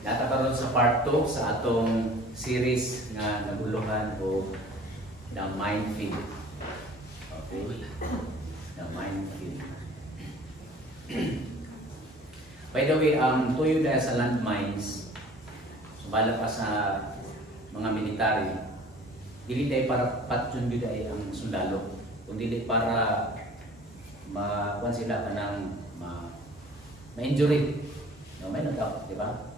Yata karon sa part 2 sa atong series nga naguluhan o The Minefield. Okay? The Minefield. By the way, tuyo dahil sa landmines, sumala pa sa mga military, dili dahil para patyon dahil ang sundalo, kundi dili para makuha sila ka ng ma-injury. No, may nagkakot, di ba?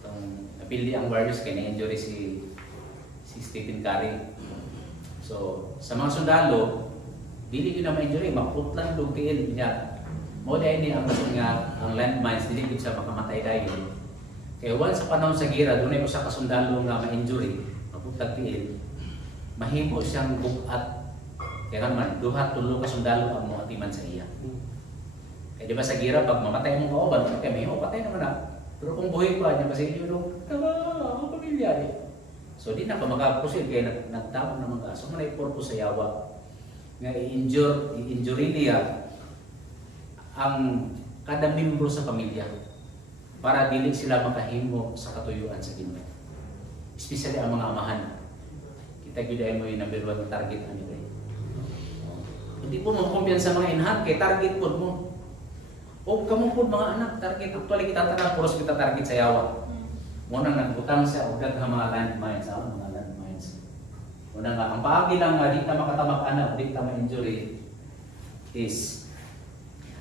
Itong napili ang Warriors kaya na-injury si Stephen Curry. So, sa mga sundalo, dili yun na ma-injury, maputlan lugiin niya. Mo dahil ni ang landmines, dili yun siya makamatay dahil. Kaya once sa panahon sa gira, doon ay usa ka sundalo nga ma-injury, maputlan lugiin, mahimo siyang bukat. Kaya naman, duha-tulo ka sundalo ang mga atiman sa iya. Eh, di ba sa gira, pag mamatay mong kauban, kaya may patay naman na. Pero kung buhay pa niya, kasi yun, tama, ang pamilya niya. So, di na ka makapusil, kaya nagtapon naman ka. So, manay purpose sa yawa. Nga i-injury niya ang kada membro sa pamilya para dili sila makahimo sa katuyuan sa Ginoo. Especially ang mga amahan. Kita gyud mo yung number 1 na target ani kay. Hindi po mo kumpiyansa sa mga inahan kay target po mo. O kamo po mga anak, target actually kita tanan puros kita target sa yawa. Muna nagbutang siya og daghang mga landmines, mga landmines. Muna nga ang paagi lang nga di ta makatamak anak, di ta ma-injury is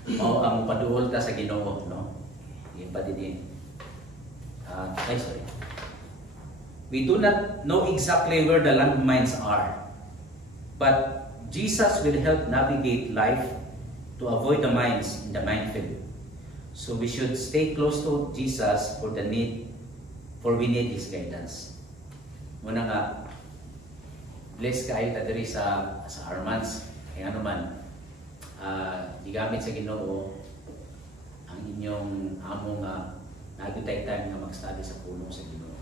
ang paduol ta sa Ginoo, no? Ipadidin. Sorry. We do not know exactly where the landmines are, but Jesus will help navigate life to avoid the mines in the minefield. So we should stay close to Jesus for we need His guidance. Muna nga, bless kayo ta diri sa Armans. Kaya naman, gigamit sa Ginoo ang inyong amo nga nagitay time nga mag-study sa pulong sa Ginoo.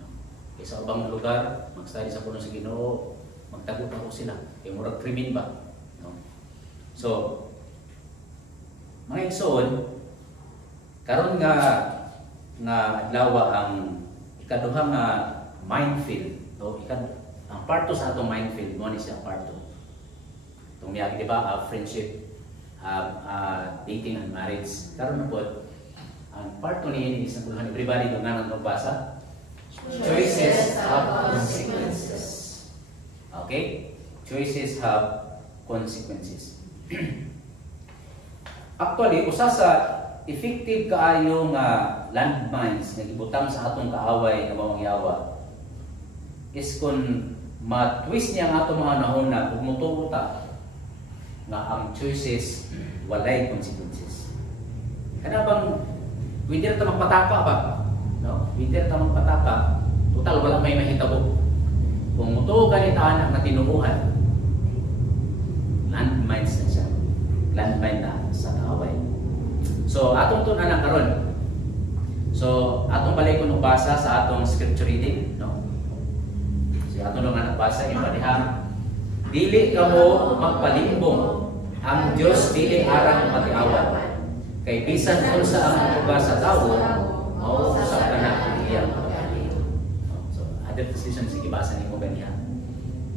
No? Kaya sa ubang lugar, mag-study sa pulong sa Ginoo, magtago-tago sila. Kaya murag krimen ba? No? So, mga igsoon, karon nga adlaw ang ikaduha nga minefield, no? Ang part 2 sa atong minefield, mo ni siya part 2. Itong miyagi, di ba, friendship, dating and marriage. Karon na po, ang part 2 niya is naguluhan everybody kung nga magbasa. Choices have consequences. Okay? Choices have consequences. Actually, usa sa effective kaayo nga landmines nga gibutang sa atong kaaway nga bawang yawa is kung ma-twist niya ang atong mga nahuna ug mutuo ta nga ang choices walay consequences. Kana bang whether ta magpataka ba? No? Whether ta magpataka, total wala may mahitabo. Kung mutuo ganit anak na tinubuhan, landmines na siya. Landmine na sa kaaway. So, atong to na karon. So, atong balay ko basa sa atong scripture reading, no? So, atong nga nagbasa yung balihang, dili kamo magpalimbong, ang Dios dili arang matiawan. Kay bisan unsa ang tuga sa tawo, mao sa kana iyang pagani. So, other position sige basa ni mo ganiya.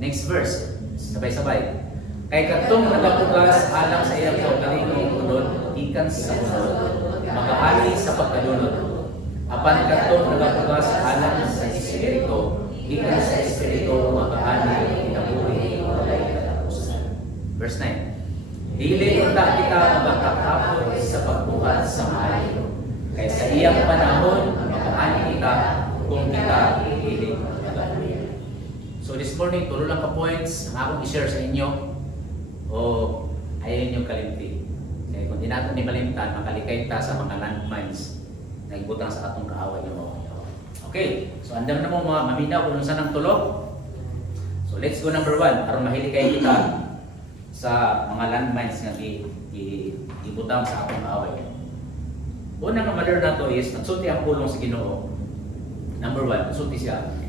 Next verse, sabay-sabay. Kay katong nagapugas alang sa iyang kaugalingong unod, ikan sa unod, makaali sa pagkadunod. Apan katong nagapugas alang sa Espiritu, ikan sa Espiritu, makaali kinabuhi walay katapusan. Verse 9. Dili unta kita magkakapon sa pagbuhat sa maayo. Kay sa iyang panahon, makaali kita kung kita dili magkakapon. So this morning, tulo lang ka points ang akong i-share sa inyo. O ayaw niyong kalimti. Kaya kung di natin ibalimtan, makalikay ta sa mga landmines na ibutang sa atong kaaway ng mga yawa. Okay, so andam na mo mga maminaw kung saan ang tulog. So let's go number 1. Aron mahilikay kita sa mga landmines nga ibutang sa atong kaaway. Una nga maler na to is, nagsulti ang pulong sa Ginoo. Number 1, nagsulti siya.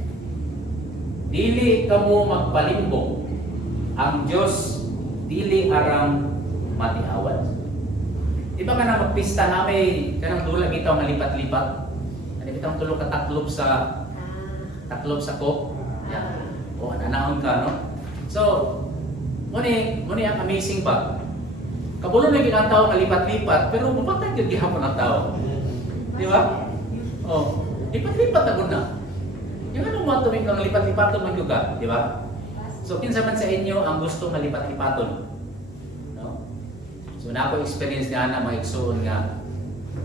Dili kamo magpalimbong, ang Diyos dili arang matiawan. Di ba ka na magpista na may kanang dula bitaw nga lipat-lipat? Ano bitang tulo ka taklob sa coke. Yan. O ananaon ka no. So muni ang amazing ba. Kabulo lagi ang tao nga lipat-lipat pero mupatay gyud gihapon ang tao. Di ba? Oh, lipat-lipat agud na. Yung ano mo tuming ang lipat-lipaton man gyud ka, di ba? So kinsa man sa inyo ang gusto nga lipat-lipaton? No? So na ako experience ni ana mga igsoon nga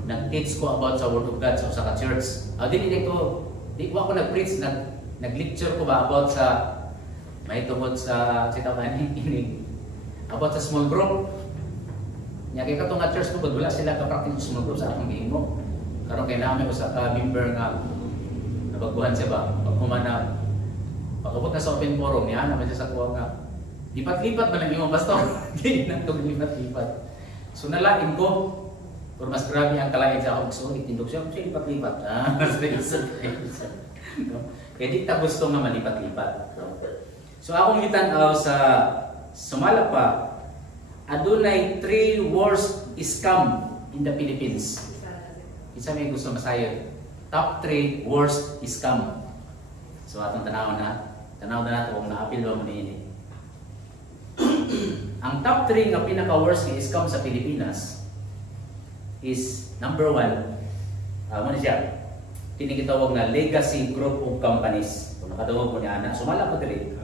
nag-teach ko about sa Word of God sa usa ka church. Di ko nag-preach, nag-lecture ko ba about sa may tungod sa sitawan ini about sa small group. Nya kay katong nga church ko wala sila ka practice small group sa akong gihimo. Karon kay naami usa ka member nga nabaguhan siya ba pag humana pagabot na sa open forum niya naman siya sa kuha nga lipat-lipat man lang imong pastor. Di na to lipat-lipat. So nalain ko pero mas grabe ang kalain sa akong so itindog siya kasi lipat-lipat. No? Kaya di ta gusto nga malipat-lipat. So akong gitan-aw sa sumala pa adunay 3 worst scam in the Philippines. Isa may gusto masayon. Top 3 worst scam. So atong tanaw na nato kung naapil ba mo niini. Ang top 3 nga pinaka-worst nga scam sa Pilipinas is number 1, ano siya? Tinigitawag na legacy group of companies. Kung nakadawag mo niya na, sumala ko diri.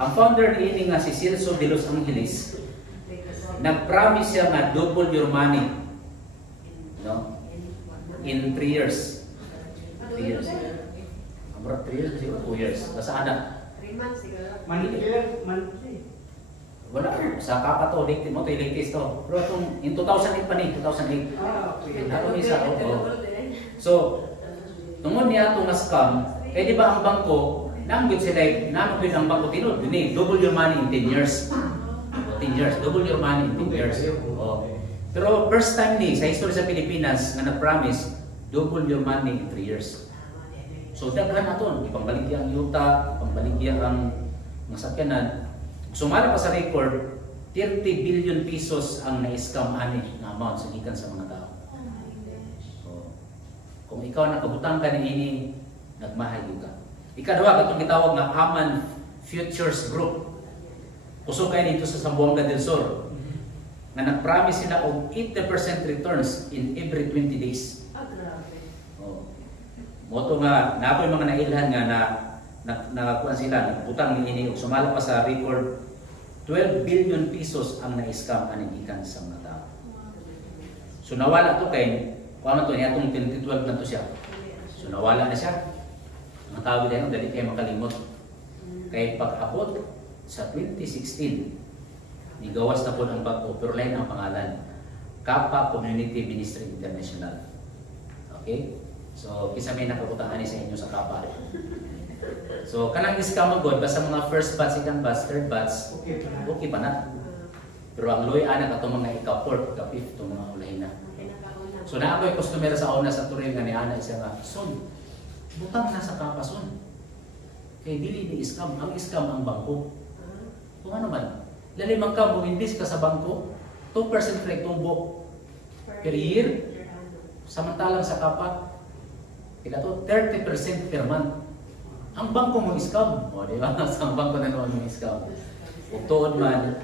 Ang founder niini nga si Celso de Los Angeles, nag-promise siya nga double your money, no? In 3 years. 3 years. Amor 3 years kasi 2 years. Basta ana. 3 months siguro. Monthly. Wala sa kapa to, latest mo to latest to. Pero itong in 2008 pa ni, 2008. Okay. Ako isa oo. So, tungod niya itong scam, eh di ba ang bangko, namgid sila, namgid ang bangko tinod, dini, double your money in 10 years. 10 years, double your money in 10 years. Oh. Pero first time ni sa history sa Pilipinas nga nag-promise double your money in 3 years. So daghan aton, ipangbaligya ang yuta, ipangbaligya ang masakyanan. Sumara pa sa record, 30 billion pesos ang na-scam ani na amount sa gikan sa mga tao. So, kung ikaw nakabutang ka niini, nagmahayo ka. Ikaduha katong gitawag nga Aman Futures Group. Kusog kay dito sa Zamboanga del Sur. Nga nag-promise sila og 80% returns in every 20 days. Oh. Moto nga napoy mga nailhan nga nakakuan sila, nagbutang niini og sumala pa sa record 12 billion pesos ang na-scam ani gikan sa mga tao. So nawala to kay kuan to niya tong 2012 na to siya. So nawala na siya. Ang tawag din dali kay makalimot. Kay pag-abot sa 2016 nigawas na po ang pag-overline ang pangalan Kappa Community Ministry International. Okay? So kisa may nakabutangan ni sa inyo sa Kappa. So kanang scam god basta mga first batch, second batch, third batch, okay pa na. Pero ang loy ana katong mga ika-fourth, ika-fifth tong mga ulay na. So na ako'y customer sa una sa turing nga ni ana siya nga, son, butang na sa Kappa son. Kay dili ni scam, ang scam ang bangko. Kung ano man, lalimang ka mo invest ka sa bangko, 2% rate tubo per year. Samantalang sa Kappa, kila to 30% per month. Ang bangko mo scam, o di ba? Sa bangko na naman mo scam. Ug tuod man,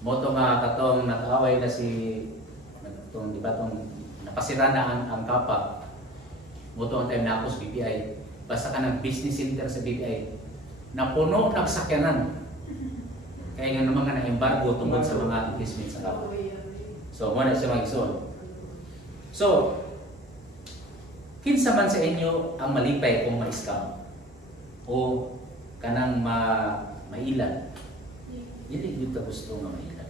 moto nga katong nag-away na si itong di ba tong napasira na ang Kappa. Moto ang time na ako sa BPI. Basta ka ng business center sa BPI. Napuno nagsakyanan. Kaya nga naman nga na-embargo tungkol sa mga investment sa Kappa. So, muna siya mag-isol. So, kinsa man sa inyo ang malipay kung ma-scam o kanang mailan, dili gyud ta gusto nga mailan.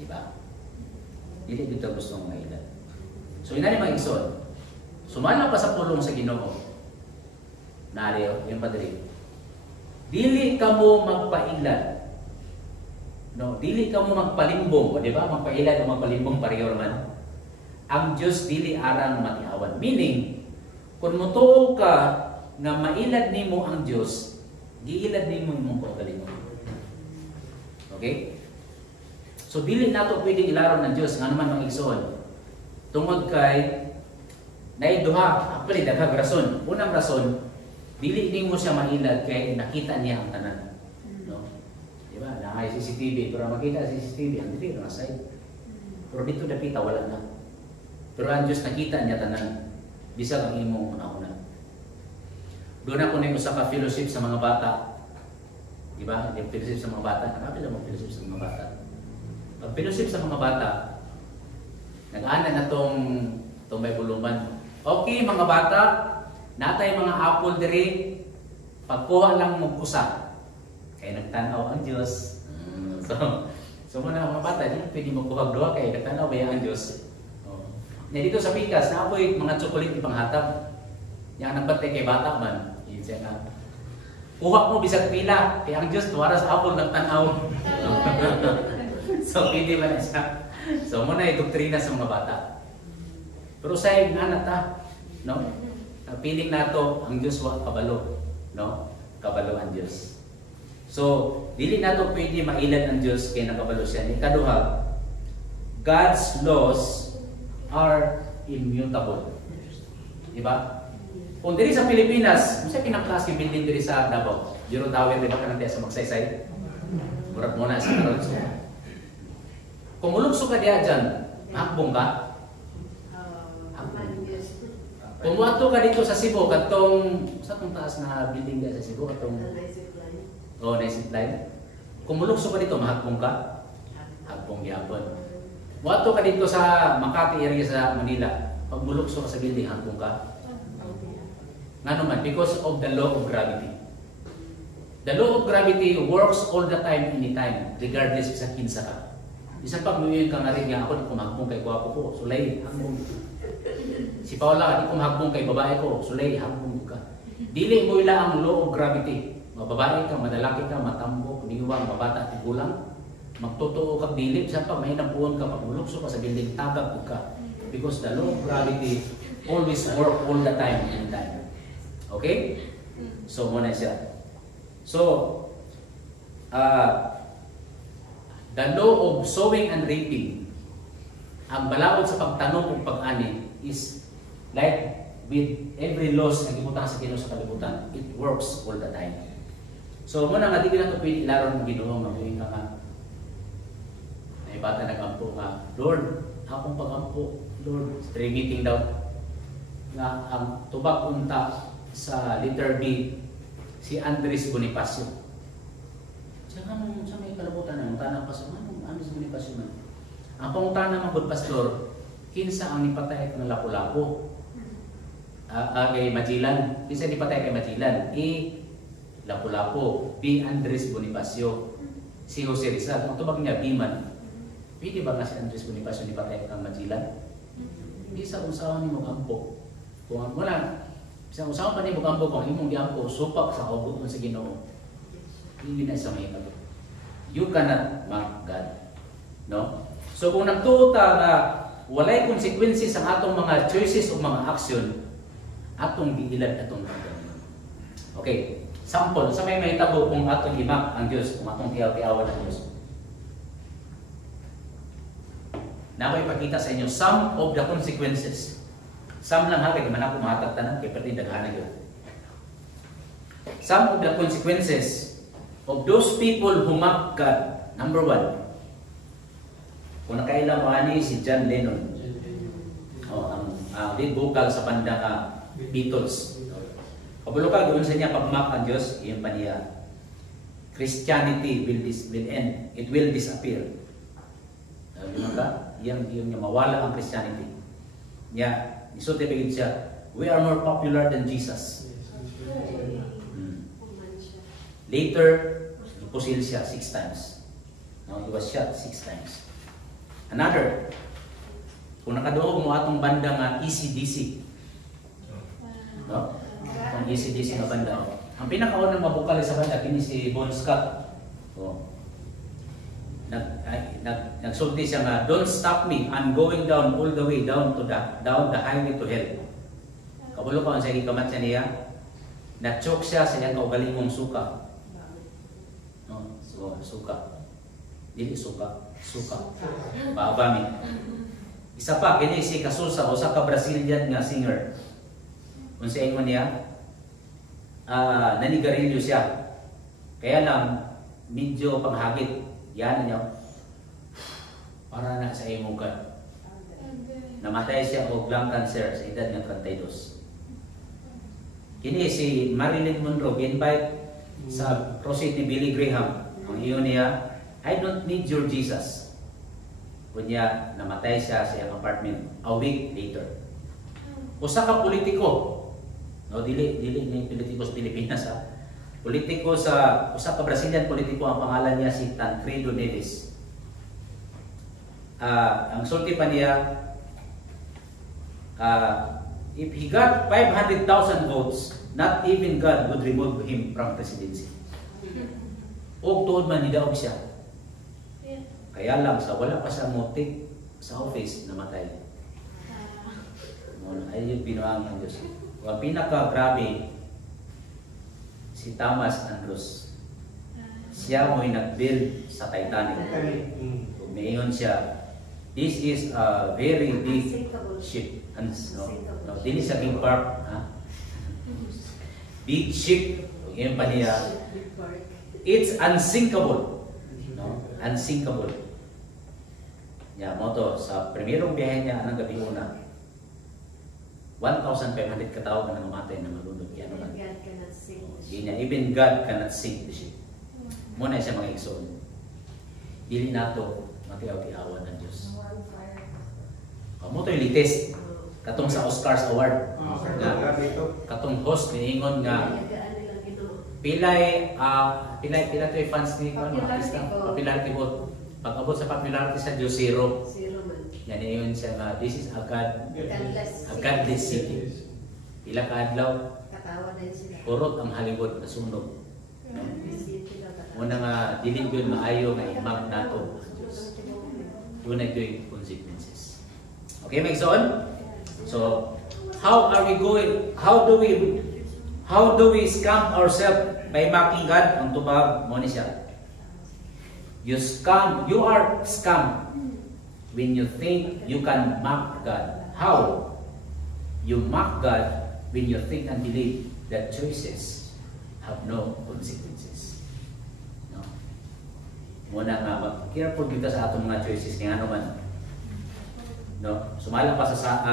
Di ba? Dili gyud ta gusto nga mailan. So inani mag-isol. Sumala pa sa pulong sa Ginoo. Nari yung padre. Dili kamo magpailan. No, dili kamo magpalimbong, di ba? Magpailan o magpalimbong pareho man. Ang Dios dili arang matiawan. Meaning, kung mutuo ka nga mailad nimo ang Dios, giilad nimo imong kaugalingon. Okay? So dili nato pwedeng ilaron ng Dios nga naman mga igsoon. Tungod kay Nay duha, actually daghang rason. Unang rason, dili nimo siya mailad kay nakita niya ang tanan. No? Di ba? Naay CCTV, pero makita sa CCTV ang dili na side. Pero dito dapita wala na. Pero ang Diyos nakita niya tanan. Bisag ang imong una-una. Doon ako na usa ka fellowship sa mga bata. Di ba? Yung fellowship sa mga bata. Nakapil ang fellowship sa mga bata. Ang fellowship sa mga bata, nag-ana na tong may buluman. Okay mga bata, natay mga apple diri, pagkuha lang mo kusa. Kaya nagtanaw ang Diyos. So muna mga bata, di pwede mo kuhag doha kaya nagtanaw ba ang Diyos? Na dito sa pikas, na ako'y mga chocolate ipanghatag. Yang nagbatay kay bata man. Yun siya nga. Kuha mo bisag pila, kaya ang Diyos tuwara sa apple nagtanaw. So pwede ba na siya? So muna ay doktrina sa mga bata. Pero sa yung anak ta, no? Piling nato ang Diyos wa kabalo, no? Kabalo ang Diyos. So, dili nato pwede mailan ang Diyos kay nakabalo siya. Ikaduha, God's laws are immutable. Diba? Kung diri sa Pilipinas, kung sa pinaklas yung building diri sa Davao, Juro Tower, diba ka nandiyan sa Magsaysay? Murag muna sa Karolso. Kung ulugso ka diya dyan, hakbong ka? Kung wato ka dito sa Cebu, katong sa itong taas na building diya sa Cebu, katong naisip line. Kung mulugso ka dito, mahakbong ka? Hakbong gyapon. Wato ka dito sa Makati area sa Manila, pag mulugso ka sa building, hakbong ka? Nga naman, because of the law of gravity. The law of gravity works all the time, anytime, regardless sa kinsa ka. Isang pag muyon ka nga rin nga ako, di ko mahakbong kay gwapo ko, sulay, hakbong. Si Paula, di ko mahakbong kay babae ko, sulay, hakbong ka. Dili mo ila ang law of gravity. Mababae ka, madalaki ka, matambok, niwang, mabata, tigulang, magtotoo ka dili, isang pag mahinabuhan ka, pagmulukso ka sa building, tagab ka. Because the law of gravity always work all the time, anytime. Okay? So, muna siya. So, the law of sowing and reaping, ang balaod sa pagtanong o pag-ani is like with every loss na gibutang sa Ginoo sa kalibutan, it works all the time. So, muna nga, di na ito pwede ilaron ng Ginoo, mabuhin ka nga. Ay, bata nag-ampo nga, Lord, akong pag-ampo, Lord, meeting daw, nga ang tubag unta sa letter B, si Andres Bonifacio. Siya nga nung sa may kalabutan na, tanang pastor, anong Andres Bonifacio na? Ang pangutana ng pastor, kinsa ang nipatay ng lapu-lapu? Kay Magellan. Kinsa nipatay kay Magellan? A. Lapu-lapu. B. Andres Bonifacio. Si Jose Rizal. Ang tubag niya, B-man. Pwede ba nga si Andres Bonifacio nipatay kang Magellan? Hindi sa usawan ni Mugampo. Kung wala, sa usawan pa ni Mugampo, kung imong giampo, supak sa kaubot mo sa Ginoo. Hindi na sa may pag. You cannot mock God. No? So kung nagtuta nga walay consequences ang atong mga choices o mga action, atong giilad atong gagawin. Okay, sample, sa may mahitabo kung atong imak ang Diyos, kung atong tiyaw-tiyawan ang Diyos. Na ako ipakita sa inyo some of the consequences. Some lang ha, kaya man ako mahatagtanan, kaya pati daghanan yun. Some of the consequences of those people who mock God. Number one, kung nakailang ani si John Lennon, ang lead vocal sa banda Beatles. Kabalo ka, gawin sa niya pag-mock ang Diyos, iyon pa niya. Christianity will end. It will disappear. Yung mawala ang Christianity. Niya, isote pa siya, we are more popular than Jesus. Later, pusil siya 6 times. He was shot 6 times. Another, kung nakaduog mo atong banda nga ECDC. No? Ang ECDC na banda. Ang pinakaunang mabukal sa banda, kini si Bon Scott. Nagsulti siya nga, don't stop me, I'm going down all the way down the highway to hell. Kabulo ka sa ikamat niya, na-choke siya sa iyang kaugalingong suka. No? So, suka. Dili suka. Suka. Paabami. Isa pa kini si Casusa, usa ka Brazilian nga singer. Unsa ingon niya? Nanigarilyo siya. Kaya lang medyo panghagit. Yan niya. Para na sa imong God. Namatay siya og lung cancer sa edad nga 32. Kini si Marilyn Monroe invite sa crusade ni Billy Graham. Ang iyon niya, I don't need your Jesus. Kunya namatay siya sa iyang apartment a week later. Usa ka politiko. No, dili ni politiko sa Pilipinas ha. Politiko sa usa ka Brazilian politiko, ang pangalan niya si Tancredo Neves. Ang sulti pa niya, if he got 500,000 votes, not even God would remove him from presidency. O tuod man nidaog siya. Kaya lang sa wala pa siya motik sa office, namatay. Ay yung pinuang ng Diyos. Ang pinaka-grabe, si Thomas Andrews. Siya mo'y nag-build sa Titanic. Umiingon siya, this is a very big ship. No, dili sa King Park. Big ship. Ngayon pa niya, it's unsinkable. No? Unsinkable. Ya, moto sa primerong biyahe niya anang gabi una. 1,500 katao na namatay na malunod. Kaya naman. Even God cannot sink the ship. Muna siya mga igsoon. Dili nato matiaw-tiawan ng Diyos. Moto yung lites. Katong sa Oscars Award. Katong host niingon nga pilay to fans ni popularity vote. Pag abot sa popularity sa Diyos, zero. Yan yun siya nga, this is a godless city. Pila ka adlaw, purot ang Hollywood na sunog. Muna nga, dilig yun maayo nga imag nato ang Diyos. Doon ay doing consequences. Okay, may son? So, how are we going? How do we scam ourselves by mocking God? Ang tubag mo ni siya. You are scam when you think you can mock God. How? You mock God when you think and believe that choices have no consequences. No? Muna nga, mag-careful kita sa atong mga choices kaya ano man. No? Sumala pa sa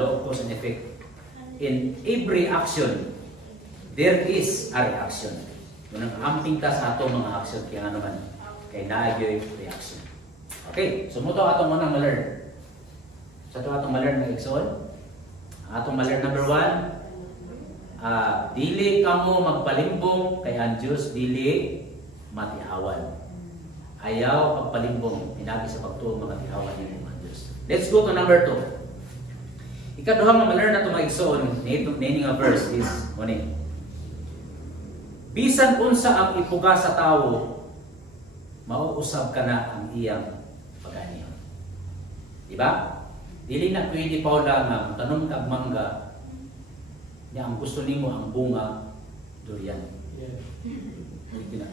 law of cause and effect. In every action, there is a reaction. Munang amping ta sa ato mga action kaya nga naman kay naagyoy reaction. Okay, so muto atong unang ma-learn. Sa ito atong ma-learn ng Exol. Atong ma-learn number 1, dili kamo magpalimbong kay ang Diyos dili matiawan. Ayaw pagpalimbong pinagi sa pagtuo mga tiawan ni ang Diyos. Let's go to number 2. Ikaduhang ma-learn na ito mga Exol, nito nga verse is morning. Bisan unsa ang ipuga sa tawo, mauusab ka na ang iyang pag-anihan. Diba? Dili na pwede Paula nga tanong kag mangga niya ang gusto nimo ang bunga durian. Yeah.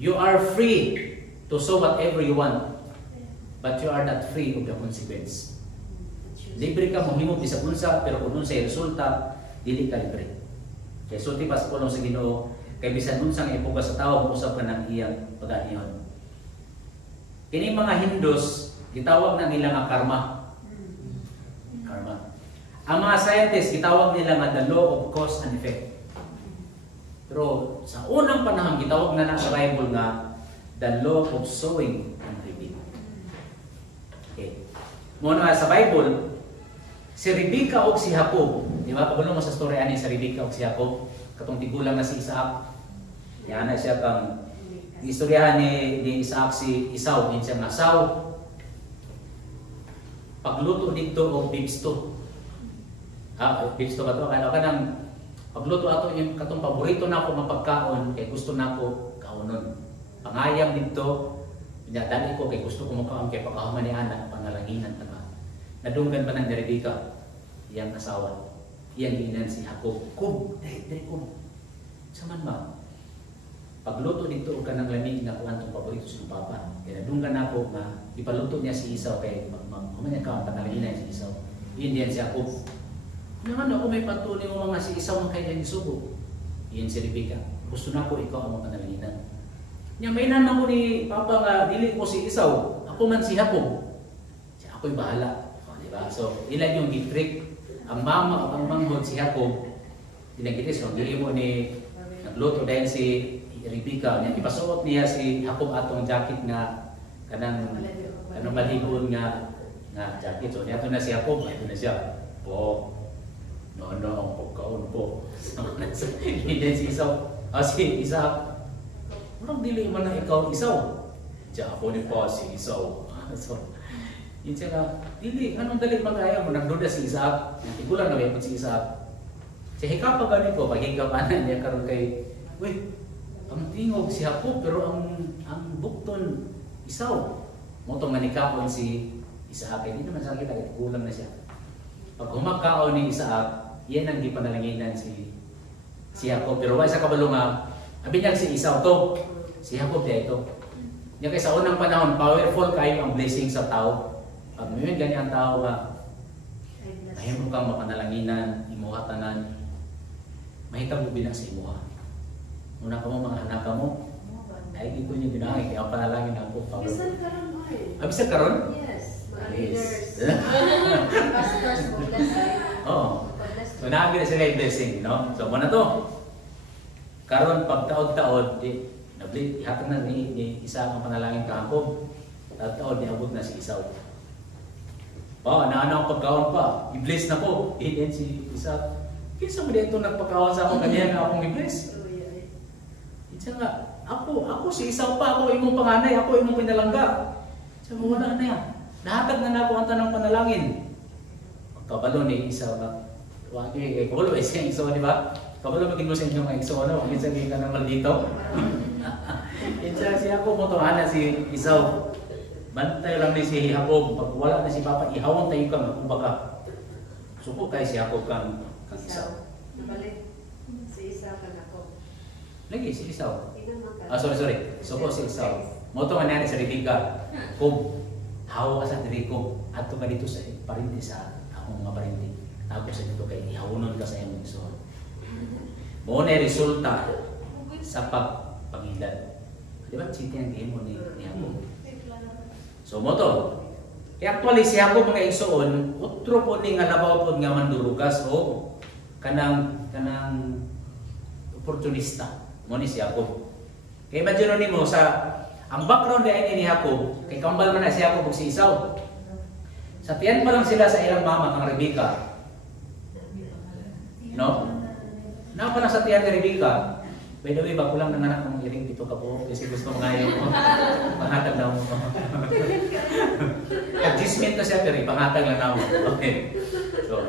You are free to sow whatever you want, but you are not free of the consequence. Libre ka mohimo bisag unsa, pero kung unsay resulta, dili ka libre. Kaya sulti pa sa pulong sa Ginoo, kay bisan unsang ipuga sa tawo usab ka ng iyang pag-anihan. Kini mga Hindus, gitawag na nila nga karma. Karma. Ang mga scientists, gitawag nila nga the law of cause and effect. Pero sa unang panahon, gitawag na sa Bible nga the law of sowing and reaping. Okay. Muna sa Bible, si Rebecca o si Jacob, di ba? Pagulong mo sa story ani sa Rebecca o si Jacob, katong tigulang na si Isaac. Yan na siya kang istoryahan ni Isaac si Esau, din siya nga Esau. Pagluto dito o bibsto. Bibsto ba to? Kaya ka nang pagluto ato yung katong paborito na ako mapagkaon kay gusto na ako kaunon. Pangayam dito, pinadali ko kay gusto ko makaon kay pagkahuman ni anak pangalanginan ta ba. Nadunggan ba ng Rebecca? Iyang asawa. Iyang ginan si Jacob. Kub, dahil kub. Saman ba? pagluto dito og kanang lamig nga kuan tong paborito sa papa. Kaya dunggan nako nga ipaluto niya si Isaw kay mamanya ka panalina si Isaw. Indian si Jacob. Naman ako may patunay mo mga si Isaw man kay gisugo. Iyan si Rebecca. Gusto nako ikaw ang panalinan. Nya may naman ko ni papa nga dili ko si Isaw, ako man si Jacob. Siya ako'y bahala. O, di ba? So ilan yung gitrick ang mama ang manghod si Jacob. Dinagitis so dili mo ni nagluto dahil si Rebecca niya ipasuot niya si Jacob atong jacket nga kanang malibon nga jacket. So niya na si Jacob, ito na siya. Po. No, pagkaon po. Hindi si Isaw. Si Isaac. Parang dili man na ikaw Isaw. Diya ako ni po si Isaw. So, yun siya nga, dili, anong dali magaya mo? Nagduda si Isaac. Tigulang na may si Isaac. Siya hikapag ganit ko, paghigapanan niya karon kay, uy, ang tingog si Jacob pero ang bukton Isaw. Motong nanikapon si Isaac. Hindi naman sakit agad, kulang na siya. Pag humagkaon ni Isaac, yan ang gipanalanginan si Jacob. Pero wala sa kabalo nga, abinyag si Isaw to. Si Jacob diya ito. Niya kay sa unang panahon, powerful kayo ang blessing sa tao. Pag may ganyan ang tao nga, mahimo kang mapanalanginan, imuhatanan, mahitang mo bilang sa imuha. Una ka mo, mga anak ka mo, ay ito niyo dinangay, kaya panalangin ako. Bisan karon mo eh. Bisan karon? Yes. Mga Yes. leaders. Pastors mo blessing. Oo. So nabi na sila yung blessing, no? So mo na to. Karon pagtaod-taod, ihatag na ni isa ang panalangin kahapon. Taod-taod, niabot na si Isaw. Naana ang pagkaon pa. I-bless na ko. Iyan si Isa. Kinsa mo dito nagpagkaon sa akong kanya nga akong i-bless? Isa nga, ako si Isaw pa. Ako imong panganay. Ako imong pinalangga. Isa mo, wala na yan. Nahatag na ako ang tanong panalangin. Pagkabalo ni Isaw na. Kabalo ba siya Isaw, di ba? Kabalo maging mo sa inyong mga Isaw na. Huwag isa ka ng maldito. Isa siya ako mo na si Isaw. Bantay lang ni si Jacob. Pag wala na si Papa, ihawang tayo kang kumbaga. Suko kay si Jacob kang Isaw. Nabalik si Isaw ka na ko. Lagi si Isaw. Tingnan Sorry. Suko si Isaw. Moto nga nangyari sa Rebecca. Kung hawa ka sa diri ko, ato ka dito sa parinti sa akong mga parinti. Tapos sa dito kay ihawunon ka sa iyong gusto. Mo na resulta sa pagpangilad. Di ba? Chiti ang game mo ni Jacob. So mo to. Actually si Jacob mga igsoon, utro po ni nga labaw po nga mandurugas o kanang oportunista. Mo ni si Jacob. Kay imagine nimo sa ang background ni Jacob, kay kambal man na si Jacob ug si Isaw. Sa tiyan pa lang sila sa ilang mama kang Rebecca. No? Napa na sa tiyan ni Rebecca. By the way, bago lang nanganak ng iring dito ka po kasi gusto mo ngayon mo. Pangatag na mo. Adjustment na siya pero pangatag lang na mo. Okay. So,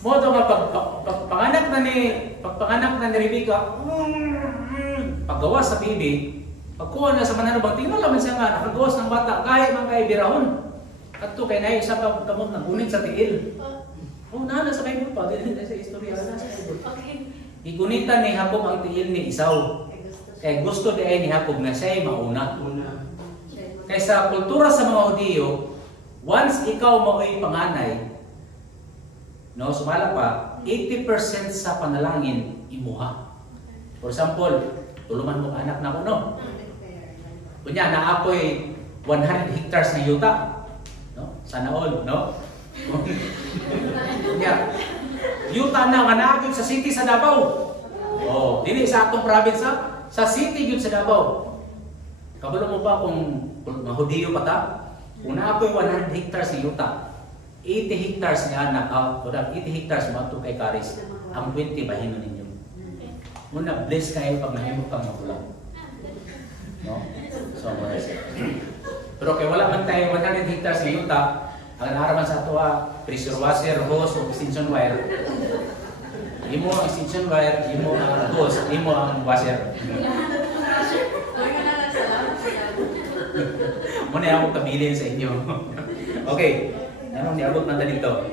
mo ito nga pagpanganak na ni Rebecca, paggawas sa baby, pagkuha na sa mananubang, tingnan naman siya nga, nakagawas ng bata, kahit man kay birahon. At ito, kaya na isa pa kamot ng gunit sa tiil. Nana sa Bible pa, dito sa istorya na sa Bible. Igunitan ni Jacob ang tiil ni Isaw. Kaya gusto di ay ni Jacob na siya ay mauna. Kaya sa kultura sa mga Hudiyo, once ikaw mao'y panganay, no, sumala pa, 80% sa panalangin, imuha. For example, tuluman mo anak na ko, no? Kunya, naapoy 100 hectares na yuta. No? Sana all, no? Kunya, yuta na nga naagid sa city sa Davao. Oh, dili sa atong province sa city gyud sa Davao. Kabalo mo ba kung mahudiyo pa ta? Kung naapoy 100 hectares sa yuta, 80 hectares ni anak, 80 hectares mo ato kay Karis, ang 20 bahinon ninyo. Muna bless kayo pag nahimo kang magulang. No? So mo pero kay wala man tayo 100 hectares sa yuta, ang naraman sa ato pressure washer, hose, o extension wire. Imo ang extension wire, imo ang hose, imo ang washer. Muna ako tabilin sa inyo. Okay, anong niabot man dito?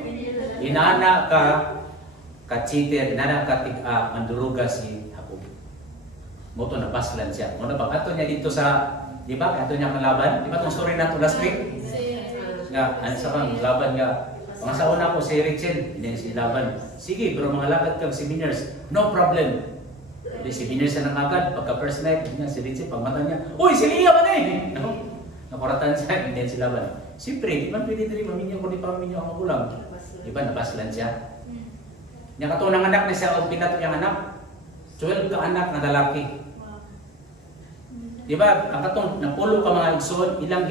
Inana ka cheater, inana ka manduruga si Jacob. Moto na paslan siya. Muna pag ato niya dito sa, di ba? Ato niya kalaban. Di ba itong story nato last week? Nga, ano sa kang laban nga. Mga sa una ko si Rachel, hindi si laban. Sige, pero mga lakad kang seminars, no problem. Di seminars siya nang agad. Pagka first night, si Rachel, pagmata niya, uy, si Lia ba na eh? No? Nakuratan siya, hindi si laban. Siyempre, di man pwede rin maminyo kung di pa maminyo ang magulang. Di ba, napaslan siya. Niya katunang anak na siya, o pinato niyang anak. 12 ka anak na lalaki. Di ba, ang katong napulo ka mga igsoon, ilang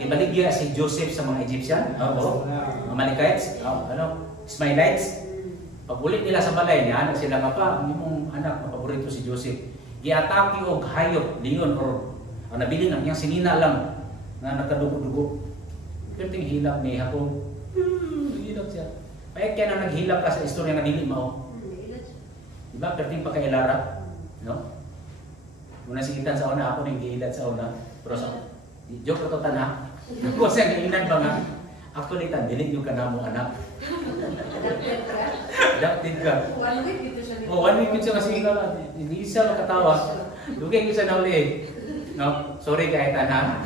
gibaligya si Joseph sa mga Egyptian, mga Amalekites, Ismailites. Pag ulit nila sa balay niya, anak sila nga pa, ang imong anak na paborito si Joseph. Giatake og hayop, leon, or ang nabili ng niyang sinina lang na nagkadugo-dugo. Kunting hilak ni Jacob. Hilak siya. Kaya kaya na naghilak ka sa istorya nga dili mao. Diba? Perting pagkailara. No? Muna si Itan sa una, ako nang giilat sa una. Pero sa joke ko to tana. Ako siya giinan ba nga? Actually, Tan, dili yung kanamo anak. Adapted ka? Adapted ka. 1 week dito siya. Oh, 1 week siya kasi hindi siya makatawa. Dugay ko siya na uli. No? Sorry kay Itan ha.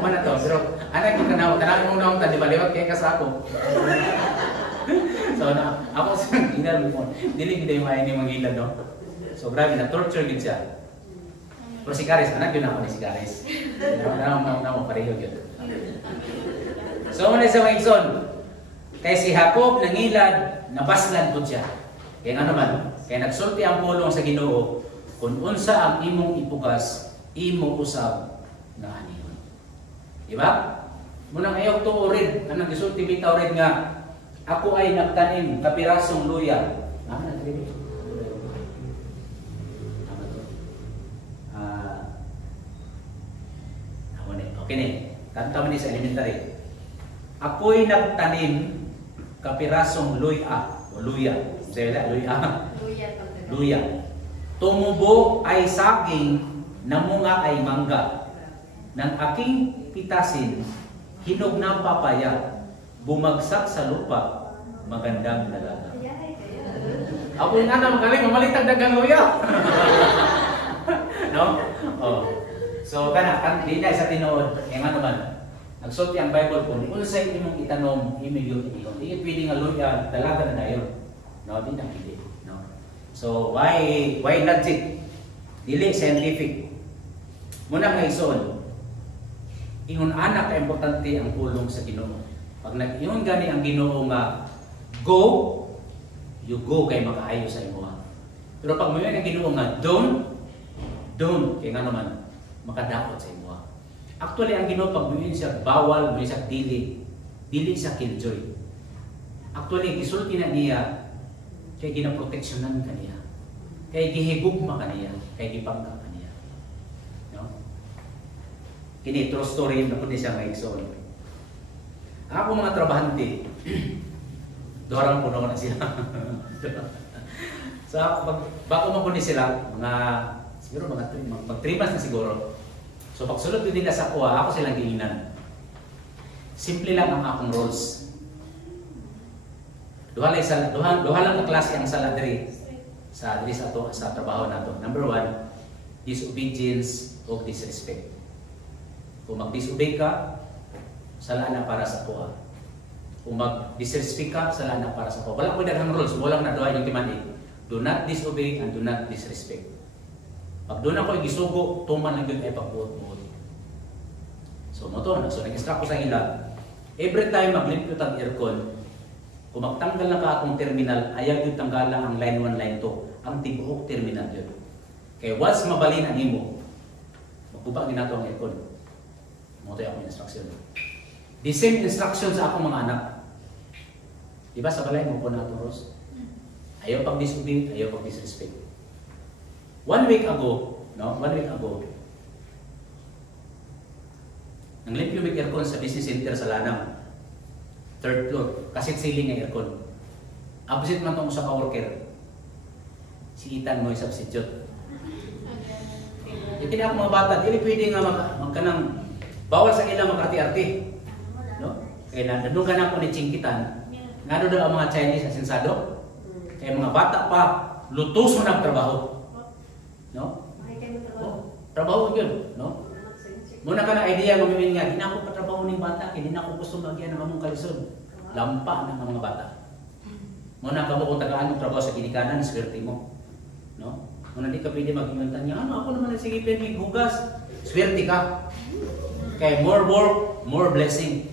Kumana to, pero anak yung kanamo. Tanawin mo na akong tan, di ba? Liwat kaya ka sa ako. So, ako sa ginan mo. Dili kita yung maini mangilan, no? So, grabe na, torture din siya. Pero si Karis, anak yun ako ni si Karis. Na mo, pareho yun. So, muna sa mga igsoon. Kaya si Jacob nangilad, nabaslan po siya. Kaya nga naman, kaya nagsulti ang pulong sa Ginoo, kung unsa ang imong ipugas, imo usab na aniyon. Diba? Munang ayaw tuurin, anong gisulti bitaw rin nga, ako ay nagtanim kapirasong luya. Okay ni, tama ni sa elementary. Ako'y nagtanim kapirasong luya o luya. Sabi na, luya. Luya. Tumubo ay saging, namunga ay mangga. Nang aking pitasin, hinog ng papaya, bumagsak sa lupa, magandang dalaga. Ako yung anak, magaling, mamalitag dagang luya. No? Oh. So, di na sa tinuod, yung ano man, nagsulti ang Bible kung unsay imong itanom, imigyo ito. Hindi pwede nga luya, dalaga na dayon. No, di na pwede. No? So, why logic? Dili scientific. Muna nga ison, ingon anak ka importante ang pulong sa Ginoo. Pag nag-ingon gani ang Ginoo nga go, you go kay makaayo sa imo. Pero pag may ang Ginoo nga don't, kay nga naman makadaot sa imo. Actually ang Ginoo pag buyin siya bawal, buyin siya dili sa killjoy. Actually gisulti na niya kay ginaproteksyonan kaniya. Kay gihigugma kaniya, kay gipangka kaniya. No? Kini true story na kundi siya nga igsoon. Ako mga trabahante, dorang puno na sila. So bago mapunin sila, siguro mag 3 months na siguro. So pagsulod din nila sa kuha, ako silang giinan. Simple lang ang akong roles. Duha lang ka klase ang sala diri sa trabaho nato. Number 1, disobedience o disrespect. Kung mag-disobey ka, sala na para sa kuha. Kung mag-disrespect ka, sala na para sa kuha. Wala ko daghang rules, wala na duha yung timani. Do not disobey and do not disrespect. Pag doon ako igisugo, tuman lang yun ay pagbuot-buot. So, moto na. So, nag-extract ko sa ila. Every time maglimpyo tag aircon, kung magtanggal na ka akong terminal, ayaw yung tanggala ang line 1, line 2. Ang tibuok terminal yun. Kaya once mabalin ang imo, magbuba ginato ang aircon. Moto yung akong instruction. The same instruction sa akong mga anak. Diba sa balay mo po na Ross? Ayaw pag-disobey, ayaw pag-disrespect. 1 week ago, nanglimpyo may aircon sa business center sa Lanang. 3rd floor, kasi ceiling ng aircon. Opposite man itong sa ka-worker. Si Itan mo yung substitute. Yung tinawag mga bata, hindi pwede nga magkanang bawal sa ilang mag-arti-arti. No? Kaya nandun ka na ako ni Chingkitan, nandun daw ang mga Chinese na sensado. Kaya mga bata pa, lutos mo nagtrabaho. No? Makikay mo trabaho. Oh, trabaho yun, no? Muna ka na idea gumimin nga, di na ako katrabaho ng bata, hindi na ako gusto magyan ng among kalisod. Lampa ng mga bata. Muna ka mo kung tagaan ng trabaho sa ginikanan, swerte mo. No? Muna di ka pwede mag-imuntan niya, ano ako naman nagsigipin may hugas, swerte ka. Kaya more work, more blessing.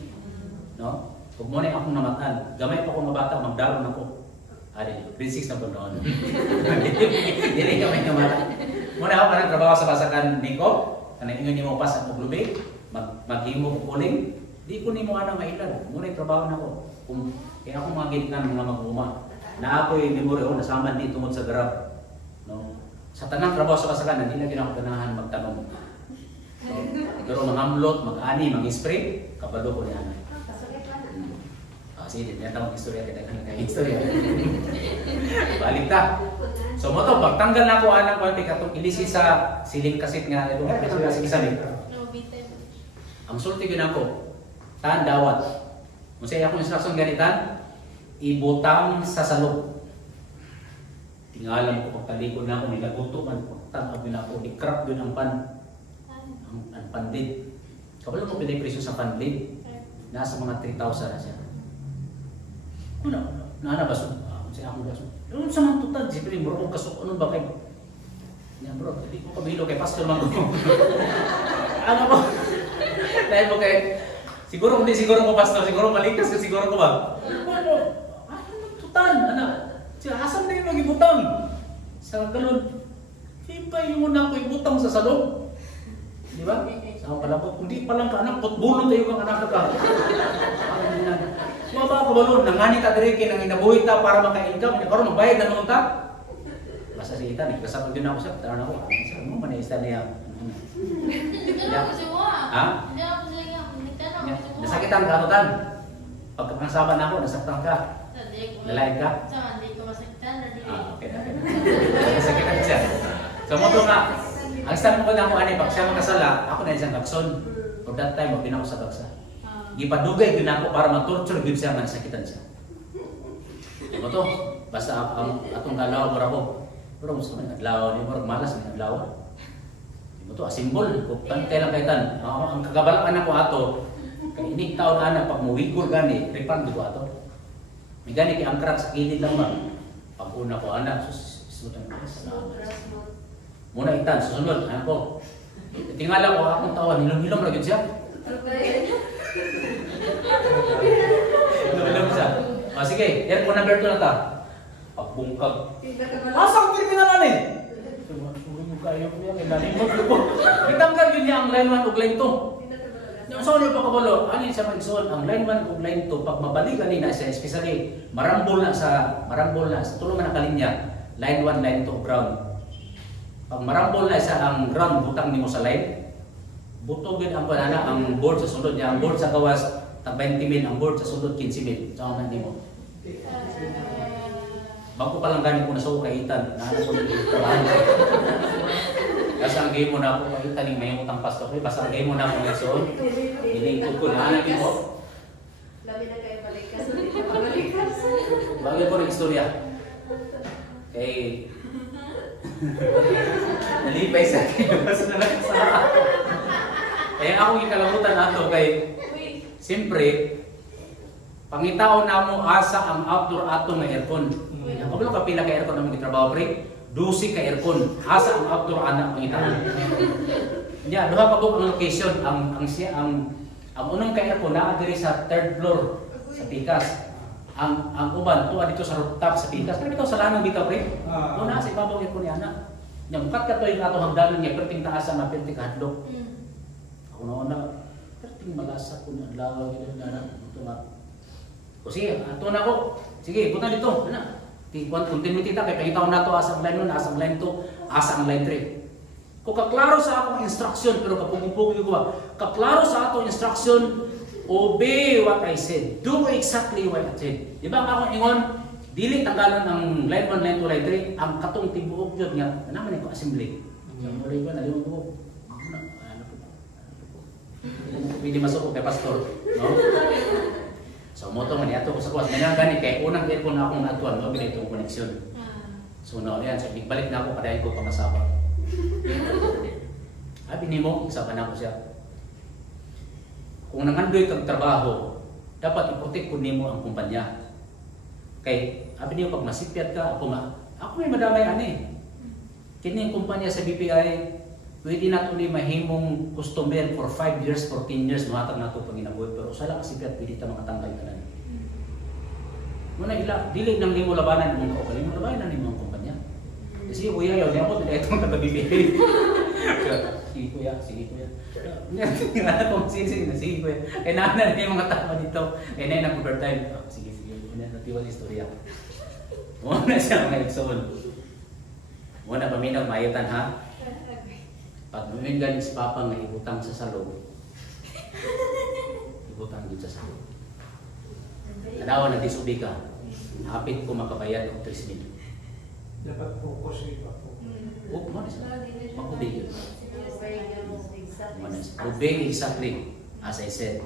No? Kung muna akong namatan, gamay pa akong mga bata, magdaron ako. Grade 6 na po noon. Hindi ka may namatan. Muna ako parang trabaho sa basakan Nico. Kanang ingon nimo pas ang lubig, maghimo ko kuling, di ko nimo ana mailan. Muna trabaho na ko. Kung kaya ako mga gitnan mga mag-uma. Na ako'y memory o nasaman di tungod sa grab. No. Sa tanang trabaho sa basakan, hindi na ginako ganahan magtanong. So, pero mangamlot, mag-ani, mag-spray, kabalo ko niya. Sige, yan tawag istorya kita kay istorya. Balik ta. So mo to pagtanggal na ko anang konti katong ilisi sa siling kasit nga ito kasi isa ni. Ang sulti gyud ako. Tan dawat. Unsay akong instruction ganitan? Ibutang sa salog. Tingalan ko pagtalikod na ako nilaguto man tanaw gyud ako i-crack gyud ang pan. Ang pandid. Kabalo ko pinay presyo sa pandid. Nasa mga 3,000 na siya. Na ba so? Siya akong gaso. Yung sa mga tutad, siyempre, bro, kung kasok, ano ba kayo? Yan bro, hindi ko kabilo kay Pastor man ko. Ano ko? Dahil mo kay, siguro hindi siguro ko Pastor, siguro malikas ka siguro ko ba? Ano? Tutad, ano? Siya, asan na yung mag-ibutang? Sa galon, iba yung muna ko ibutang sa salong. Di ba? Sa akong kalabot, hindi pa lang ka anak, putbulon tayo kang anak ka. Maba ko balon, nangani ta dire kay nang inabuhi ta para maka-income, karon magbayad na naman ta. Basta si Itan, kasama din ako sa taran ako. Sa mo man isa niya. Ha? Nasakitan ka ako tan. Pagkakasama na ako, nasaktan ka. Nalain ka? Hindi ko masaktan. Okay. Nasakitan siya. So mo to nga. Ang stand ko na ako ani pag siya makasala, ako na isang kakson. For that time, magpinaw sa baksa. Gipadugay din ako para ma-torture gid siya man sakitan siya. Imo to, basta ang atong kalaw mo ra ko. Pero musta man adlaw ni murag malas man adlaw. Imo to simbol ko pantay lang kaitan. Ang kagabalaan ako ato kay ini taon ana pag muwigol gani, ripan ko ato. May gani kay angkrak sa kilid lang ba. Pag una ko ana susudan ko salamat. Muna itan susunod ako. Tingala ko akong tawa hilom-hilom ra gyud siya. Hilom siya. Sige, aircon number 2 na ta. Pagbungkag. Asang terminal ani? Sumo mo kayo ko yan, nalimot ko. Itanggal yun niya ang line 1 ug line 2. Yung sa pa kabalo, ani sa magsuon ang line 1 ug line 2 pag mabalik ani na siya especially marambol na sa tulong na kalinya, line 1, line 2 ground. Pag marambol na sa ang ground butang nimo sa line, butogin ang banana ang board sa sulod niya, ang board sa gawas tag 20 mil, ang board sa sulod 15 mil. Sa man nimo. Bago pa lang gani ko na sa ukaitan, na ko trabaho. Kasi ang game mo na ako kahitan ning may utang pastor, basta ang game mo na ako ngayon. Ilingkod ko na ana mo. Labi na kayo balikas, balikas. Bagay ko ring istorya. Kay nalipay sa basta na lang sa. Ako gikalamutan ato kay siyempre pangitaon na mo asa ang outdoor ato nga aircon. Kabalo ka pila ka aircon na gitrabaho pre? 12 ka aircon. Asa ang outdoor ana pangitaon. Nya duha pa ang location ang unang ka aircon naa diri sa 3rd floor sa Pikas. Ang uban tuwa dito sa rooftop sa Pikas. Pero bitaw sa lanang bitaw pre. Una sa ibabaw aircon ni ana. Nya mukat ka to yung ato hagdanan niya perting taas na perting hadlok. Ako na perting malasa ko na adlaw gid na ito nga. O sige, ato na ko. Sige, punta dito. Ana. Continuity ta kay pangitaw nato asa ang line 1, asa ang line 2, asa ang line 3. Kung kaklaro sa akong instruction pero kapugong-pugong ko ba, kaklaro sa atong instruction, obey what I said. Do exactly what I said. Di ba ang akong ingon, dili tanggalan ang line 1, line 2, line 3, ang katong tibuok yun nga, naman ko assembly. Sa muli ko, nalimot ko, hindi masuk kay pastor, no? So mo to man ato ko sa kuwas nga gani kay unang aircon na akong natuan mo binay itong koneksyon. So na yan, so balik na ako kadayon ko pangasaba. Abi nimo, isa pa na ko siya. Kung nangandoy kag trabaho, dapat i-protect ko nimo ang kumpanya. Kay abi niyo pag masipyat ka, ako may madamay ani. Kini ang kumpanya sa BPI, pwede na ito ni mahimong customer for 5 years, for 10 years, mahatag na ito pang inabuhi. Pero sala kasipyat, pwede ita mga tangkay ka na. Muna ila, dili nang limo labanan mong kaugali, mo labanan ni mga kumpanya. Kasi kuya, yaw niya ako, ito ang taga-BPI. Sige kuya. Nga na kong sige kuya. Kaya naanan na yung mga tama dito. Kaya na yung nag-overtime. Sige. Natiwal istorya. Muna siya mga igsoon. Muna paminaw mayutan ha. Pag mumin galing si Papa nga ibutang sa salong. Ibutang din sa salong. Kadawa na disubi ka. Hapit ko makabayad ng 3,000. Dapat focus iba po. Mo na siya. Makubig yun. Obey exactly as I said.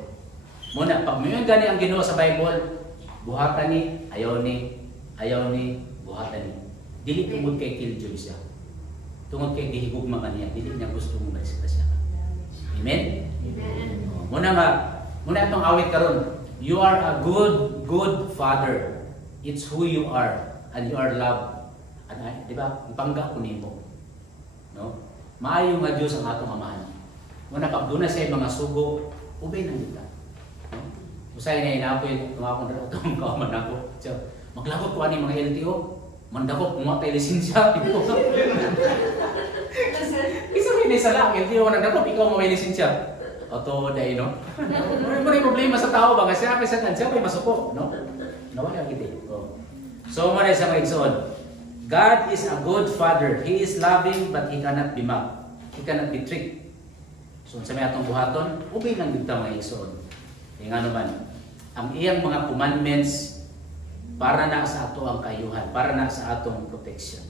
Muna, pag may gani ang Ginoo sa Bible, buhatan ni, ayaw ni, buhatan ni. Dili tungod kay killjoy siya. Tungod kay gihigugma ka niya, dili niya gusto mong marisita siya. Amen? Muna itong awit karon. You are a good father. It's who you are, and you are loved. Di ba? Ipangga ko nimo. No? Maayo nga Diyos ang atong amahan. Muna pag doon na siya mga sugo, ubay na kita. No? Usay na inapoy, tumakong na itong kauman ako. So, maglagot ko ani mga LTO. Mandakot, kumuha tayo lisensya. Isa may nisala, LTO ka nagdakot, ikaw mo may lisensya. Oto, dahil no? May problema sa tao ba? Kasi siya may masuko. No? Nawala kita. So, maray sa mga igsoon. God is a good father. He is loving but He cannot be mocked. He cannot be tricked. So sa may atong buhaton, ubay lang dito mga igsoon. Kaya nga naman, ang iyang mga commandments para na sa ato ang kayuhan, para na sa atong protection.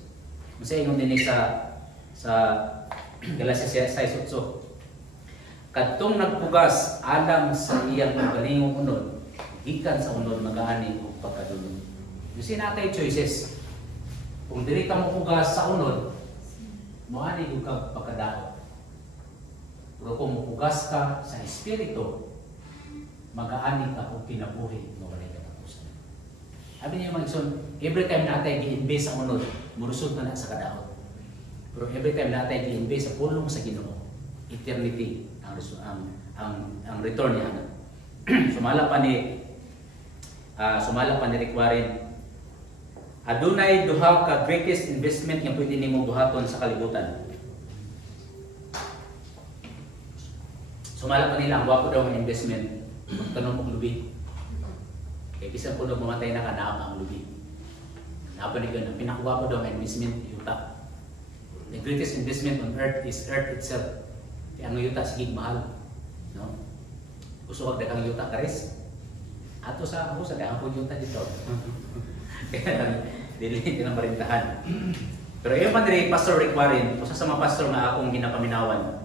Kasi yung dinig sa Galatia 6:8. Kadtong nagpugas alam sa iyang galingong unod, gikan sa unod magaani og pagkadulong. Kasi natay choices. Kung dili ka mo pugas sa unod, moani gyud ka pagkadaot. Pero kung mupugas ka sa espiritu, mag-aani ka kung kinabuhi mo walay katapusan. Sabi niya mga igsoon, every time natay gi-invest sa unod, murusot na sa kadaot. Pero every time natay gi-invest sa pulong sa Ginoo, eternity ang return niya. Sumala pa ni Rick Warren, adunay duha ka greatest investment nga pwede nimo buhaton sa kalibutan. Sumala pa nila ang wapo daw ng investment, magtanong og lubi. Kaya bisan po nung mamatay na ka, naama ang lubi. Napanigan, ang pinakawapo daw ng investment, yuta. The greatest investment on earth is earth itself. Kaya ang yuta, sige mahal. No? Gusto wag dakang yuta kares. Ato sa ako sa dahang po yuta dito. Kaya dili na marintahan. Pero yung pandiri, Pastor Rick Warren, usa sa mga pastor na akong ginapaminawan.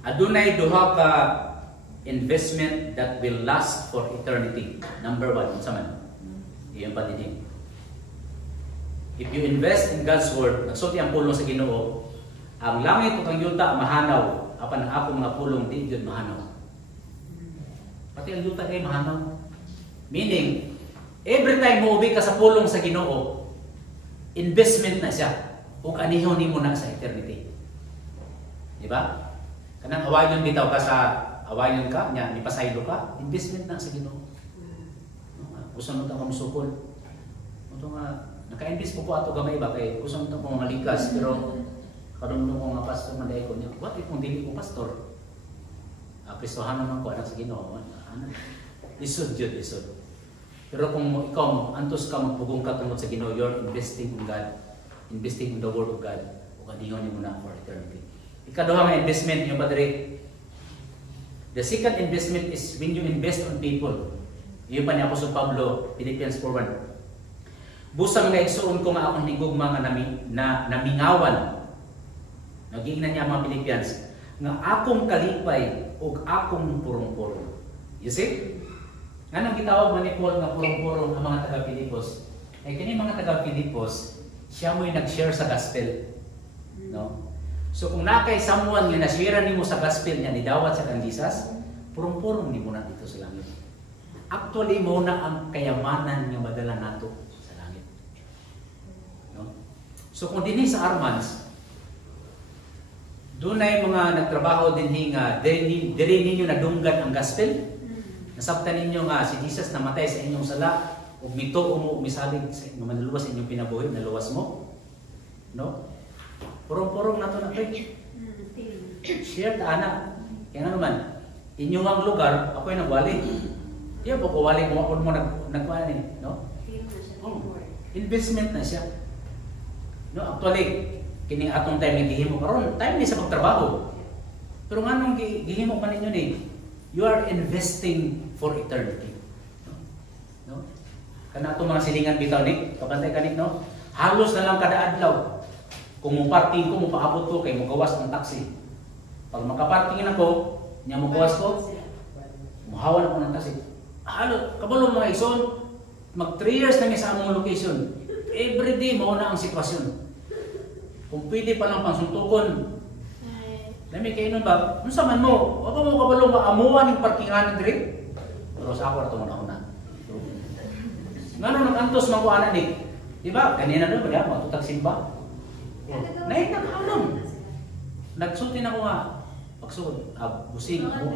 Adunay duha ka investment that will last for eternity. Number 1, unsa man? Iyon pa din. If you invest in God's word, nagsulti ang pulong sa Ginoo, ang langit ug ang yuta mahanaw, apan ang akong mga pulong di gyud mahanaw. Pati ang yuta kay mahanaw. Meaning, every time mo ubi ka sa pulong sa Ginoo, investment na siya ug anihon nimo na sa eternity. Di ba? Kanang awayon bitaw ka sa awayon ka, nya ni pasaylo ka, investment na sa Ginoo. Usa mo ta ka musukol. Moto nga naka-invest po ato gamay ba kay usa mo ta ko malikas pero kadung ko nga pastor man dai ko niya. What if kung dili ko pastor? Kristohanon man ko anak sa Ginoo. Isod jud isod. Pero kung ikaw mo antos ka magpugong ka tungod sa Ginoo, you're investing in God, investing in the word of God. Ug adingon nimo na for eternity. Ikaduha nga investment yung padre. The second investment is when you invest on people. Yung pa ni Apostol Pablo, Philippians 4:1. Busang nga igsuon ko nga akong higugma nga namingawan. Naging niya mga Philippians nga akong kalipay ug akong purong-purong. You see? Nga nang gitawag man ni Paul nga purong-purong ang mga taga-Pilipos. Kini mga taga-Pilipos, siya mo'y nag-share sa gospel. No? So kung nakay someone nga na-share nimo sa gospel niya, nidawat sa kang Jesus, purong-purong nimo na dito sa langit. Actually, mo na ang kayamanan nga madala nato sa langit. No? So kung dinhi sa Armans, doon ay mga nagtrabaho din nga, diri ninyo nadunggan ang gospel. Nasabtan ninyo nga si Jesus namatay sa inyong sala, ug mito mo misalig sa manluwas sa inyong pinabuhi, naluwas mo. No? Purong-purong nato na kay. Share ta ana. Kaya nga naman, inyong ang lugar, ako'y nagwali. Diya po ko wali mo nagwali, no? Investment na siya. No, actually, kining atong time nga gihimo karon, time ni sa pagtrabaho. Pero nganong gihimo man ninyo ni, you are investing for eternity. No? Kana ato mga silingan bitaw ni, kapantay kanik no. Halos na lang kada adlaw. Kung mo parking ko, mo paabot ko kay mo gawas ang taxi. Pag makaparking ako, nya mo gawas ko, muhawan ako ng taxi. Halo, kabalo mga ison, mag 3 years na mi sa among location. Every day mao na ang sitwasyon. Kung pwede pa lang pangsuntukon, lami kayo nun ba? Ano sa man mo? Wag mo kabalo maamuan yung parkingan diri. Pero sa ako na una. Ngano nag-antos man ko ana ni? Di ba? Kanina no ba mo tutag simba? Nay nakaulong. Nagsulti na ko nga. Pagsugod, busing mo.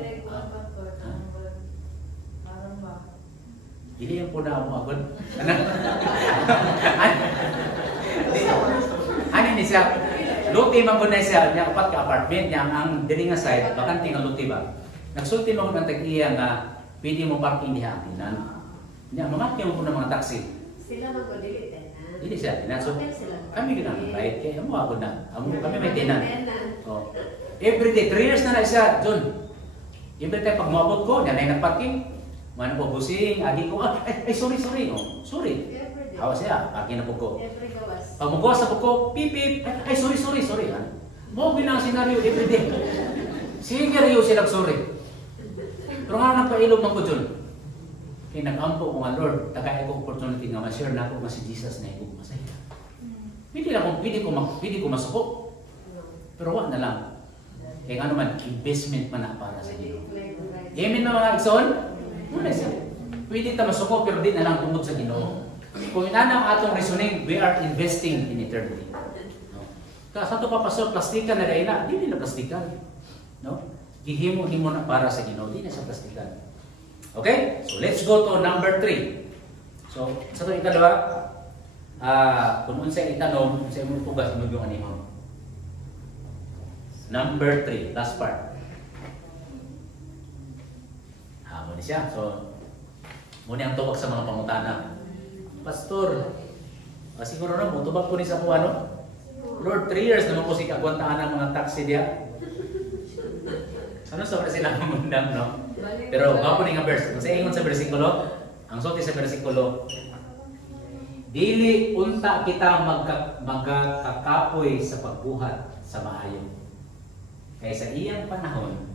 Dili yan po na ako agad. Ano ni siya? Luti man ko na siya, niya upat ka apartment niya, ang dili nga side, bakante nga luti ba? Nagsulti mo ko ng tag-iya nga, pwede mo parking diha atinan. Niya, mamakya mo po ng mga taxi. Sila mag-delete na. Hindi siya, so kami ginamit, kaya mo ako na. Kami may tinan. Oh. Every day, 3 years na siya, John. Every time pag mabot ko, niya na nagparking. Mana po busing, agi ko, sorry, oh. Sorry. Hawa siya, agi na po ko. Pag magawas na po ko, pip, sorry. Mo bilang senaryo every day. Sige rin sila sorry. Pero nga nagpailog man ko dyan. Kaya nag-ampo ko nga, Lord, tagay ko opportunity nga ma-share na ako nga si Jesus na ikong masaya. Pwede ko masuko. Pero wag na lang. Kaya nga naman, investment man na para sa iyo. Amen na mga ikson? Muna siya. Pwede ta masuko pero di na lang tungod sa Ginoo. Kung inana ang atong reasoning, we are investing in eternity. No? Kaya sa ito papasok, plastikan na rin na, di na plastikan. No? Gihimo-himo na para sa Ginoo, di na sa plastikan. Okay? So let's go to number 3. So, sa ito ikalawa, kung unsa itanong, sa imong pugas, imong yung animo. Number 3, last part. Muna siya. So, muna ang tubag sa mga pangutana. Pastor, siguro na mo, tubag po ni sa kuha, no? Lord, 3 years naman po si kagwantaan ng mga taxi diya. Ano sobra sila mamundang, no? Pero, gapo ni nga verse. Kung sa ingon sa versikulo, ang sulti sa versikulo, dili unta kita magkakapoy sa pagbuhat sa maayo. Kaya sa iyang panahon,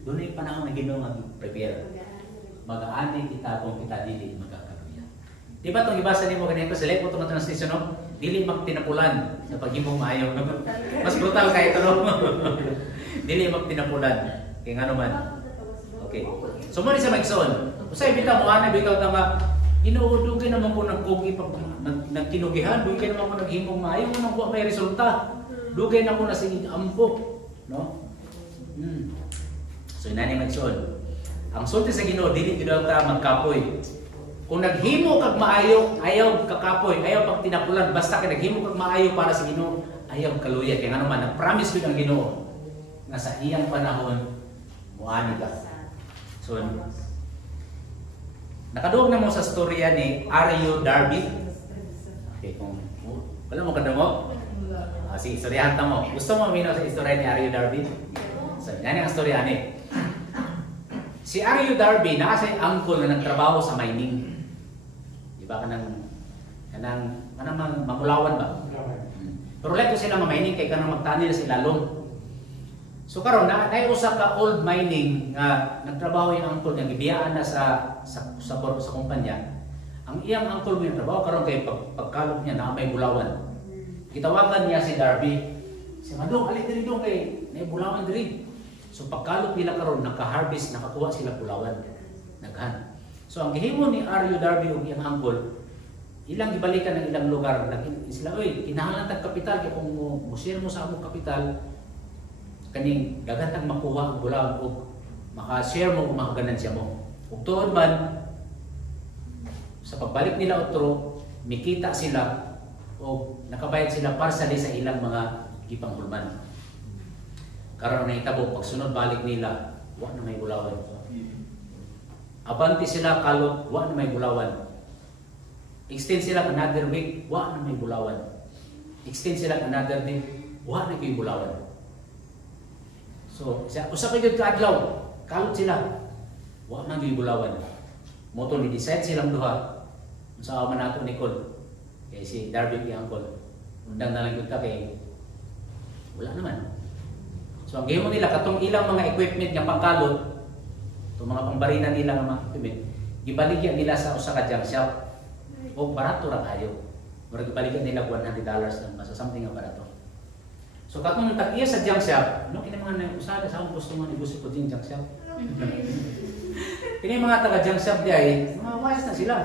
doon ay panahon na Ginoo mag-prepare. Mag-aani kita kung kita dili magkakaluya. Di ba itong ibasa niyo mo ganito sa lepo itong translation, no? Dili magtinapulan sa paghimong maayo. Mas brutal kayo ito, no? Dili magtinapulan. Kaya nga naman. Okay. So muna sa magsoon. Usay bitaw mo ana bitaw tama. Ginoo dugay naman po nagkugi pag nagkinugihan, dugay naman po naghimong maayo nang kuha may resulta. Dugay na po na sige ampo, no? So inani magsoon. Ang sulti sa Ginoo dili gid ta magkapoy. Kung naghimo kag maayo, ayaw kakapoy, ayaw pag tinapulan, basta kay naghimo kag maayo para sa Ginoo, ayaw kaluya. Kaya nga naman nag-promise gid ang Ginoo nga sa iyang panahon muani ka. So nakaduog na mo sa storya ni Ario Darby. Okay, kung wala mo kadamo. Si istoryahan ta mo. Gusto mo mino sa istorya ni Ario Darby? So, yan ang storya ni. Si Ario Darby, nakasay uncle na nagtrabaho sa mining. Diba kanang mamulawan ba? Pero like ko sila mining kay kanang magtani na sila long. So karon na usa ka old mining nga nagtrabaho yung uncle nga gibiyaan na sa kumpanya. ang iyang angkol mo yung trabaho karon kay pagkalog niya na may bulawan. Gitawagan niya si Darby. Si Madong, ali diri dong kay may bulawan diri. So pagkalog nila karon naka-harvest, nakakuha sila bulawan. Naghan. So ang gihimo ni Aryo Darby ug iyang angkol, ilang gibalikan ng ilang lugar, sila oy kinahanglan tag kapital kay kung mo share mo sa among kapital kaning daghan tag makuha og bulawan ug maka-share mo ug makaganansya mo. Ug tuod man sa pagbalik nila otro, mikita sila o nakabayad sila partially sa ilang mga gipanghulman. Karon na hitabo pagsunod balik nila, wa na may bulawan. Abanti sila kalot, wa na may bulawan. Extend sila another week, wa na may bulawan. Extend sila another day, wa na may bulawan. So, usa ka gyud ka adlaw, kalot sila. Wa na may bulawan. Moto ni decide silang duha. Sa man nato ni Col. Kay si Darby ang Col. Undang na lang gyud ta kay wala naman. So ang gihimo nila katong ilang mga equipment nga pangkalot, itong mga pambarina nila nga mga equipment, gibaligyan nila sa usa ka junk shop. O barato ra kayo. Murag gibaligyan nila $100 lang sa something nga barato. So katong tag-iya sa junk shop, no kini mga usada sa akong gusto mo negosyo ko din junk shop. Kini mga taga junk shop di ay mga wise na sila.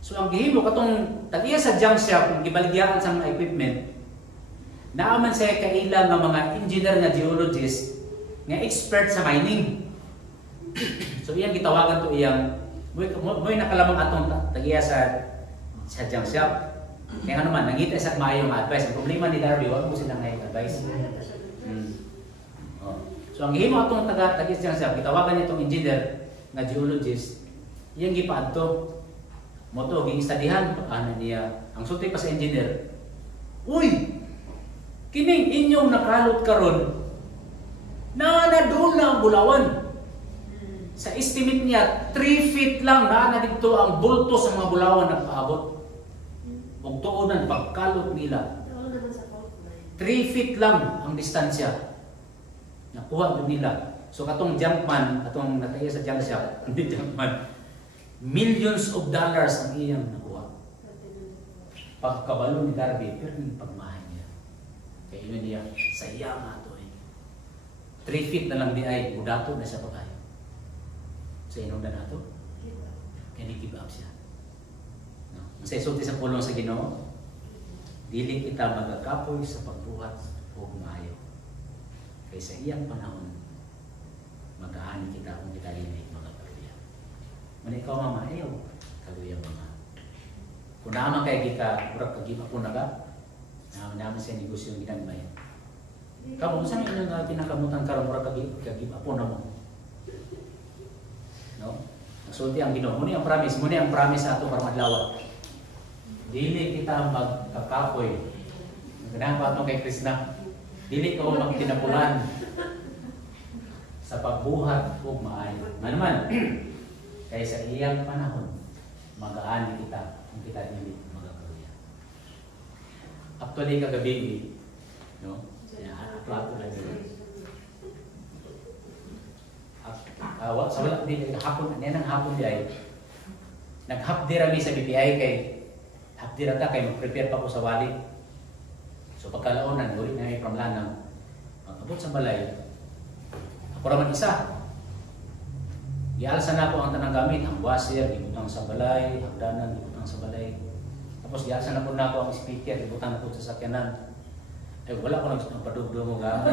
So ang gihimo katong tag-iya sa junk shop, gibaligyan sa mga equipment, naaman siya kaila nga mga engineer nga geologist nga expert sa mining. So iyang gitawagan to iyang mo'y nakalamang atong tagiya sa junk shop. Kaya nga naman, nangita sa maayong advice. Ang problema ni Darby, wag mo silang ngayong advice. Oh. So ang gihimo atong tagiya sa junk shop, gitawagan niya itong engineer nga geologist. Iyang gipaadto. Moto, gingistadihan, ano niya. Ang sulti pa sa engineer, uy! Kining inyong nakalot karon na doon lang ang bulawan. Sa estimate niya, 3 feet lang na dito ang bulto sa mga bulawan nagpaabot. Ug tuonan pagkalot nila. 3 feet lang ang distansya. Nakuha doon nila. So katong jumpman, atong nataya sa junk shop, hindi jumpman, millions of dollars ang iyang nakuha. Pagkabalo ni Darby, pero yung pagmahan niya. Kaya yun niya, saya nga ito eh. 3 feet na lang di ay, budato na siya pagkayo. Sa inom na nato, kaya ni-give up siya. No? Sa isulti sa pulong sa Ginoo, dili kita magakapoy sa pagbuhat o maayo. Kaya sa iyang panahon, mag-aani kita kung kita linig mga pamilya. Muna ikaw mamayaw, kaluyang mga. Kung naman kaya kita, urak kagima po na ka, naman sa negosyo yung ginagmay. Kamu, saan yun yung pinakamutan ka, urak kagima po na mo? No? Nagsulti ang Ginoo. Muna ang promise sa ato para madlawa. Dili kita magkakapoy. Ganahan pa ito kay Krishna. Dili ko magkinapulan sa pagbuhat o maayo. Naman, kaya sa iyang panahon, mag-aani kita kung kita dili magkakaroon. Actually, kagabi, no? Plato lang yun. Sa wala din hapon, nenang hapon di ay naghapdi rami sa BPI kay hapdi rata kay mag-prepare pa ko sa wali. So pagkalaunan, uli na may pramlanang pag-abot sa balay, ako raman isa. Ialsa na ako ang tanang gamit, ang washer, ibutang sa balay, hagdanan, ibutang sa balay. Tapos ialsa na po na ako ang speaker, ibutang na po sa sakyanan. Eh wala ko lang padugdo mo nga.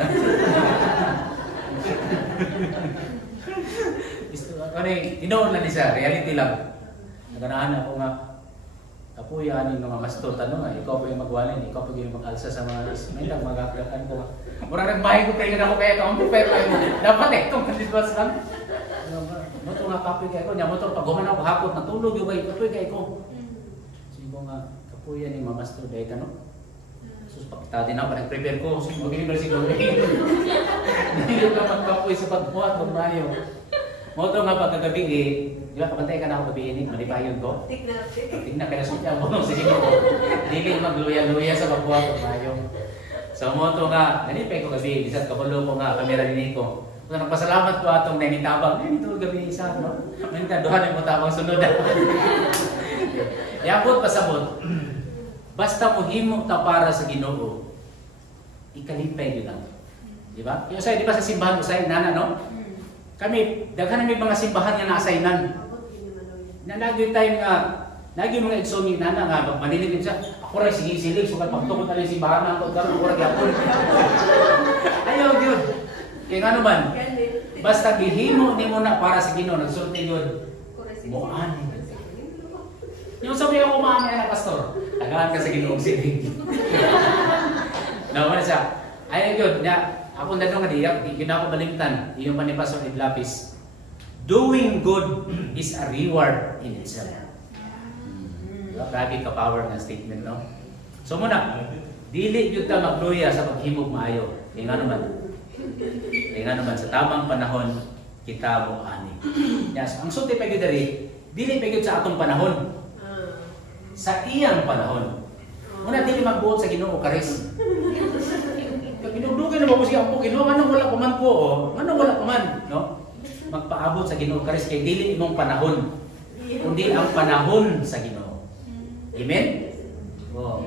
Tinoon na niya, reality lang. Naganahan ako nga, kapuya ni mga mastor, tanong nga, ikaw pa yung magwalin, ikaw pa yung mag-alsa sa mga ismendag, mag-akrakan ko. Mura nagbahay ko kayo na ako kaya ka-amplify ko. Dapat eh, itong kandisbas lang. Moto nga kapoy kayo ko, niya moto, pag guman ako hapot, natulog yung kayo, kapoy kayo ko. Sige nga, kapuya ni mga mastor, dahil tanong. Sus, pakita din ako, nag-prepare ko, sige, mag-inibar siguro. Hindi ko magkapoy sa pagbuhat, magmayo. Moto nga pagkagabi eh, di ba kapantay ka na ako gabi ini, malipayon ko? Tignan ka na siya mo, sige mo. Dili magluya-luya sa pagbuhat, magmayo. So moto nga, nalipay ko gabi, isang kabulo ko nga, kamera din ko. So nagpasalamat ko atong nanitabang, nito gabi isa, no? Nanitabang mo tabang sunod. Iabot pasabot. Basta mo himo ta para sa Ginoo. Ikalipay yun lang. Di ba? Yung di ba sa simbahan usay nana no? Kami daghan mi mga simbahan nga naasaynan. Na lagi time nga lagi mga igsoon nana nga manilip siya. Ako ra sige silig sukat pagtukod ali simbahan na ako karon ora gyapon. Ayaw gyud. Kaya nga naman, basta gihimo nimo na para sa Ginoo nagsulti yun. Mo ani. Yung sabi ako maani na pastor, tagaan ka sa Ginoo silig. Naman siya. Ayaw gyud na ako nanong nga diyak, di na ako balimtan. Yung man ni Pastor Idlapis. Doing good is a reward in itself. Grabe ka power ng statement, no? So muna, dili gyud ta magluya sa paghimog maayo. Kaya nga naman sa tamang panahon kita mo ani. Yes, ang sulti pa gyud diri, dili pa gyud sa atong panahon. Sa iyang panahon. Una dili magbuot sa Ginoo karis. Pinugdugay na mo siya ang Ginoo, manong wala pa man po, manong wala pa man, no? Magpaabot sa Ginoo karis kay dili imong panahon, kundi ang panahon sa Ginoo. Amen? Oh.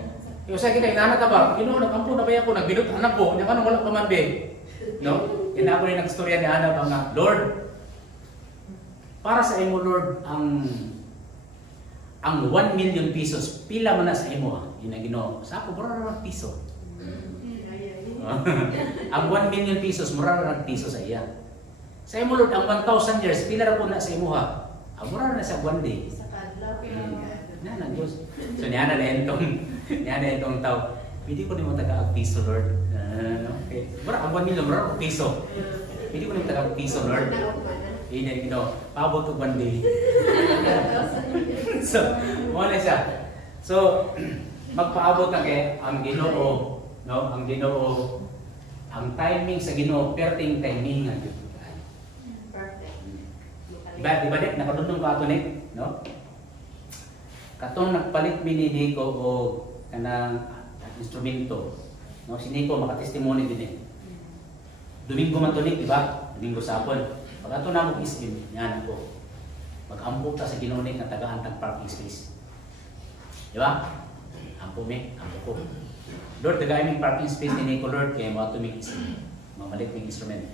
Yung sa kita inana ta ba? Ginoo nagampo na ba ako nagbinut anak ko, nya kanang wala pa man be. No? Ina ko ni nagstorya ni Ana ba nga, Lord, para sa imo Lord ang 1 million pesos pila man na sa imo, ina Ginoo. Sa ako mura ra piso. Ang 1 million pesos mura ra piso sa iya. Sa imo Lord ang 1,000 years pila ra po na sa imo ha. Ang mura na sa 1 day. Sa kadlaw Na Diyos. So niya na itong tao. Pwede ko nimo taga piso Lord. Okay. Mura ang 1 million mura piso. Pwede ko nimo taga piso Lord. Ini Ginoo, paabot og 1 day. So, mo na siya. So, magpaabot na kay ang Ginoo, no? Ang Ginoo, ang timing sa Ginoo, perting timing nga gyud. Perfect. Diba dik nakadundong ko ato ni, no? Katong nagpalit mi ni Nico og kanang instrumento, no? Si Nico makatestimony din eh. Domingo man to ni, diba? Domingo sapon. Pag ato na mo isip, yan ako. Mag-ampo ta sa Ginoo ni nga tagaan tag parking space. Diba? Ampo mi, ampo ko. Lord, tagay mi parking space ni Nico Lord kay mo ato mi mamalit mi instrument.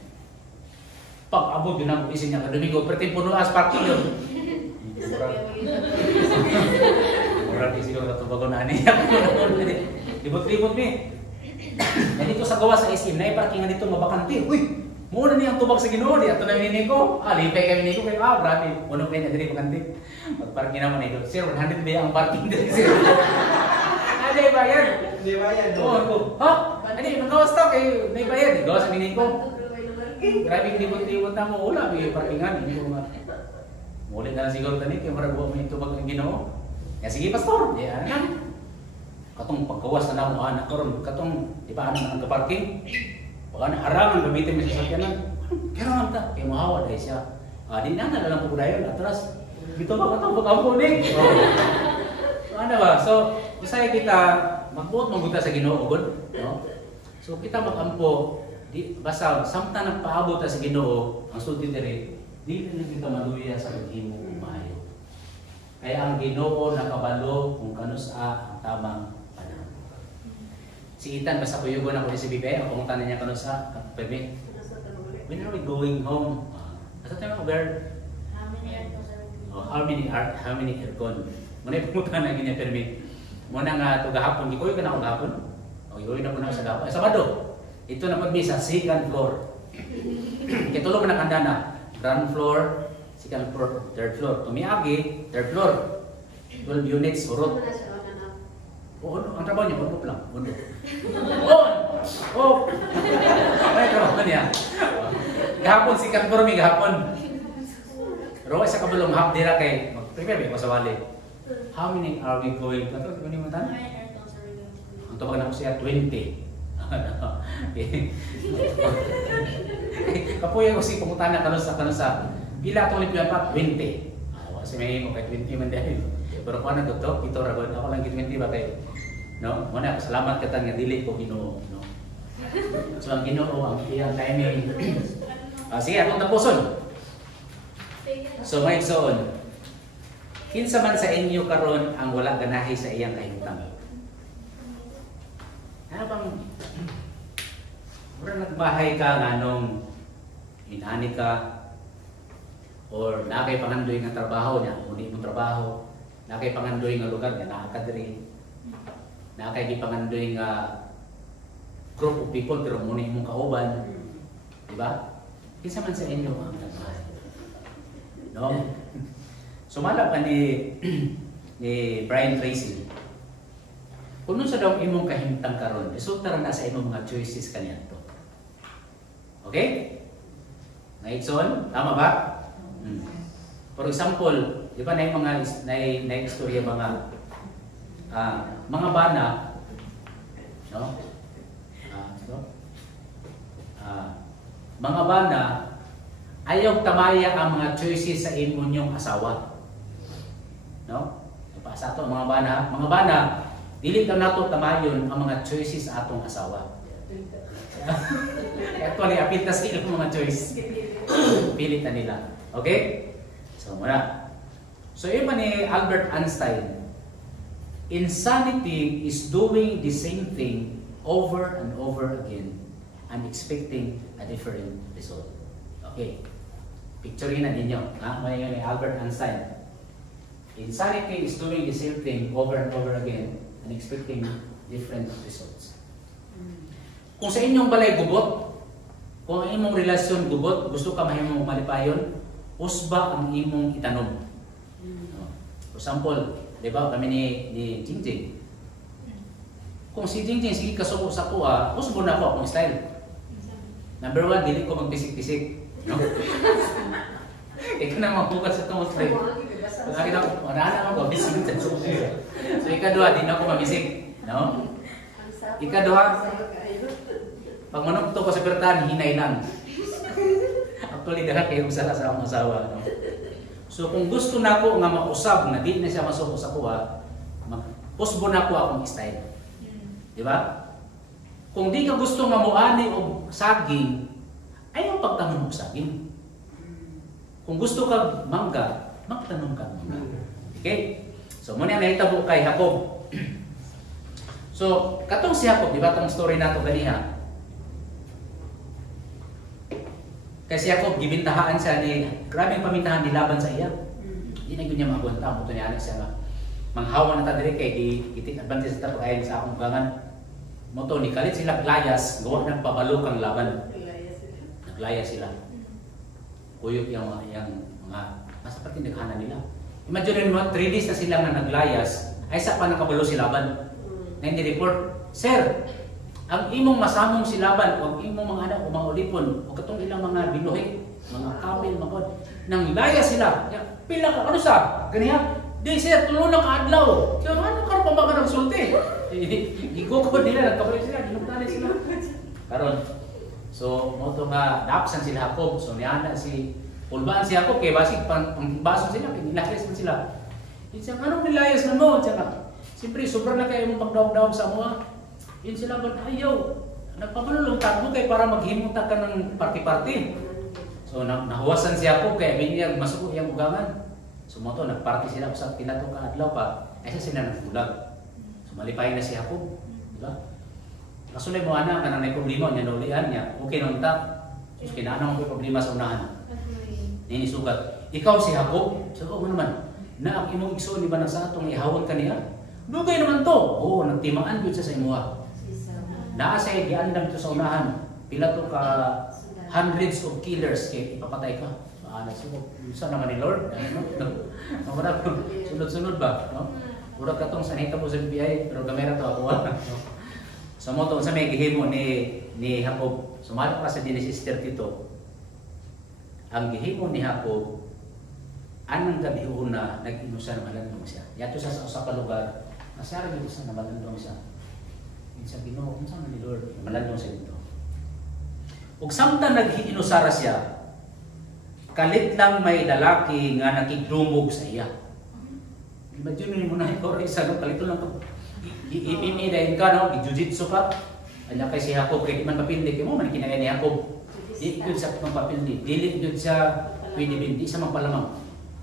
Pag abot yun ang isin niya ka Domingo, perti puno as parking yun. Murag siguro katubagon na niya. Libot-libot mi. Yan dito sa gawa sa SM, na parkingan dito mabakante. Uy! Muna niya ang tubag sa Ginoo, di ato na miniko. Lipay kami niko kay grabe. Uno kay na diri bakante. Pag-parking naman ito. Sir, 100 ba ang parking diri sir? Ano bayad? Hindi bayad. Oo, ha? Ano, magawas to kay may bayad. Gawa sa miniko. Grabe libot-libot na mo. Wala, may parkingan. Muli na lang siguro tani, kaya marabuha mo yung tubag ng Ginoo. Kaya sige, pastor. Di, ano nga. Katong paggawas na mo, anak karon katong, di ba, ano ang kaparking? Baka na harangan, gamitin mo sa sakyanan. Kaya naman ta, kaya mahawa dahil siya. Di na lang po dayon, atras. Dito ba katong pag-ampunig? So, ano ba? So, usay kita, magbuot mabuta sa Ginoo, good? No? So, kita mag-ampo, basta, samta nagpaabot sa Ginoo, ang sulti diri, di na kita maluya sa paghimo umayo. Kaya ang Ginoo nakabalo kung kanusa ang tamang panahon. Si Ethan, basta kuyugon ako ni si Bibe, ang pumunta niya kanusa, Bibe, when are we going home? Asa tayo where? How many aircon? Muna pumunta na ganyan permit. Muna nga ito gahapon, ikoy ka na ako gahapon? O ikoy na po na sa gahapon. Sabado, ito na pag sa second floor. Kaya tulog na kandana. Ground floor, second floor, third floor. Tumiagi, third floor. 12 units, urot. Oo, ang trabaho niya, undo lang. Undo. On! Off! Ay, trabaho niya. Gahapon, second floor, may gahapon. Pero isa kabulong half dira kay mag-prepare ko sa wali. How many are we going? Kato, ano yung matan? Ang tawag na ko siya, 20. Kapuya ko si pumunta na kanusa. Pila itong lipilan pa? 20. Kasi may mo kay 20 man dahil. Pero kung ano to, ito ragon. Ako lang 20 ba kayo? No? Muna, salamat ka nga dili ko Ginoo. No? So ang Ginoo, ang iyang timing. Sige, atong tapuson. So may igsoon. Kinsa man sa inyo karon ang wala ganahi sa iyang kahimtang. Ano bang mura nagbahay ka nganong inani ka or nakay pangandoy nga trabaho niya, uni mong trabaho, nakay pangandoy nga lugar nga naa ka diri. Nakay di pangandoy nga group of people pero muni mong kauban. Di ba? Kinsa man sa inyo ang nagbahay. No? Sumala pa ni Brian Tracy. Kung sa daw imong kahimtang karon, resulta ra na sa imong mga choices kaniadto. Okay? Naitson, tama ba? For example, di ba na mga istorya mga bana, no? Mga bana ayaw tamaya ang mga choices sa imo nyong asawa. No? Sa ato mga bana, dili ka nato tamayon ang mga choices sa atong asawa. Actually, apil ta sa ilang mga choice. Pilit na nila. Okay? So, muna. So, yun man ni Albert Einstein, insanity is doing the same thing over and over again and expecting a different result. Okay. Picturein na ninyo. May ni Albert Einstein. Insanity is doing the same thing over and over again and expecting different results. Kung sa inyong balay gubot, kung ang imong relasyon gubot, gusto ka mahimong malipayon, usba ang imong itanom. For example, di ba kami ni Jingjing. Kung si Jingjing sige kasuko sa kuha, usbo na ako akong style. Number 1, dili ko magpisik-pisik. No? Ikaw na magbukas sa itong style. Lagi na ako, marana ako, bisik sa suko. So ikadua, di na ako mamisik. No? Ikadua, pag manugto ko sa pertahan, hinay lang. Actually, dahil kayo usala sa akong asawa. No? So kung gusto na ako nga mausab, na di na siya masuko sa kuha, usbo na ako akong style. Di ba? Kung di ka gusto nga muani o saging, ayaw pagtanong mo saging. Kung gusto ka mangga, magtanong ka mangga. Okay? So muna nahitabo kay Jacob. So, katong si Jacob, di ba itong story nato ganiha? Kay si Jacob, gibintahaan siya ni, grabing pamintahan nilaban sa iya. Hindi na niya magwanta, muto niya siya nga. Manghawa na ta diri kay itik advantage sa tapo ayon sa akong gangan. Moto ni kalit sila glayas, gawa ng pabalo kang laban. Naglaya sila. Kuyog yung mga nasa pati naghanan nila. Imagine mo, 3 days na sila nga naglayas, ay sa pa nakabalo si laban. Na hindi report, Sir, ang imong masamong si laban, o ang imong mga anak o mga ulipon, o katong ilang mga binuhi, mga kamil, mga nang laya sila. Pila ka, ano sa? Ganiya? Di sir, tulungan ka adlaw. So, ano ka pa ba ka nagsulti? Igukod nila, nagkabalik sila, ginugtanin sila. Karon, so, moto nga, naapsan sila Jacob. So, niana si Pulbaan si Jacob, kaya basig, pangbaso sila, nilayas man sila. Siya, anong nilayas na mo? Siya, siyempre, sobrang na kayo mong pagdawag-dawag sa mga. Yun sila, ba't ayaw? Nagpamalulungtag mo kayo para maghimuta ka ng party-party. So, nahuwasan si Jacob, kaya binigyan masuko yung ugangan. So, moto, nagparty sila sa pinato ka adlaw pa, ay sila nagbulag. So, malipay na si Jacob. Diba? Kasulay mo, anak, kanang may problema, niya naulian niya, okay nung ta. So, kinanong may problema sa unahan. Ninisugat. Ikaw si Jacob, so, mo naman, na ang imong igsoon ni ba sa atong ihawon ka niya? Dugay naman to. Oo, nagtimaan yun sa imuha. Naa siya, giandam ito sa unahan. Pila to ka hundreds of killers, kaya ipapatay ka. Saan naman ni Lord? Sunod-sunod ba? Murag katong sanita po sa BPI, pero kamera to ako. So mo to, sa may gihimo ni Jacob. Sumalo pa sa Genesis 32. Ang gihimo ni Jacob, anong gabi una, nag-inusa na malandong siya. Yato siya sa ka lugar, nasara dito sa na malandong siya. Sa Ginoo, kung saan ni Lord, malandong siya dito. Ug samtang nag-iinusara siya, kalit lang may lalaki nga nakigdumog sa iya. Imagine mo na ikaw rin isa, kalito lang ka. Ipimidahin ka, no? I-jujitsu ka. Ala kay si Jacob, kaya di man mapindi. Kaya mo man kinaya ni Jacob. Di yun sa mapapindi. Dili yun sa pwede di sa magpalamang.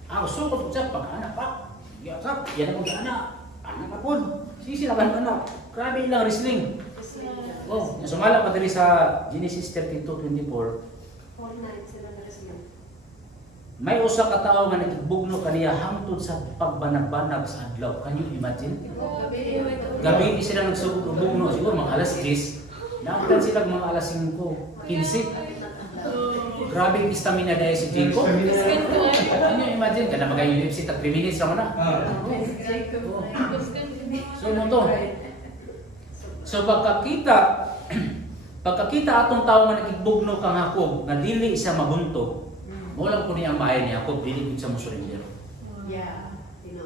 Ako, sukot siya, pag-anak pa. Yasap, yan ang anak. Anak na po. Sisilakan anak. Grabe ilang wrestling. Oh, sumala pa diri sa Genesis 32:24. All night sila na sila. May usa ka tawo nga nakigbugno kaniya hangtod sa pagbanag-banag sa adlaw. Can you imagine? Gabi sila nagsugugno, siguro mga alas 10. Naagtan sila mga alas 5, 15. Grabe yung stamina dahil si Jacob. Can you imagine? Kaya na mag-UFC tag 3 minutes lang na. So mo to. So pagkakita atong tawo nga nakigbugno kang Jacob nga dili siya mabuntog. Mo lang po niya ang maayo ni Jacob, dili gud siya mosurrender. Yeah.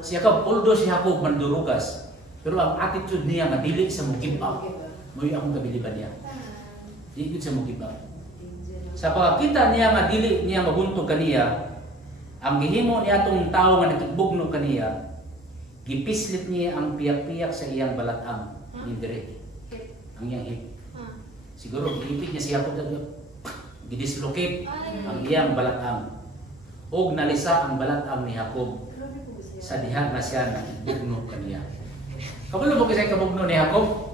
Si Jacob, although si Jacob mandurugas, pero ang attitude niya nga dili siya mo give up. Mo'y akong kabiliban niya. Dili gud siya mo give up. Sa pagkakita niya nga dili niya mabuntog kaniya, ang gihimo niya atong tawo nga nakigbugno kaniya, gipislit niya ang piyak-piyak sa iyang balatang ni dire. Ang iyang hip. Siguro gipit niya si Jacob gidislocate ang iyang balatang. Og nalisa ang balatang ni Jacob sa diha na siya nakigbugno kaniya. Kabalo mo kasi kabugno ni Jacob?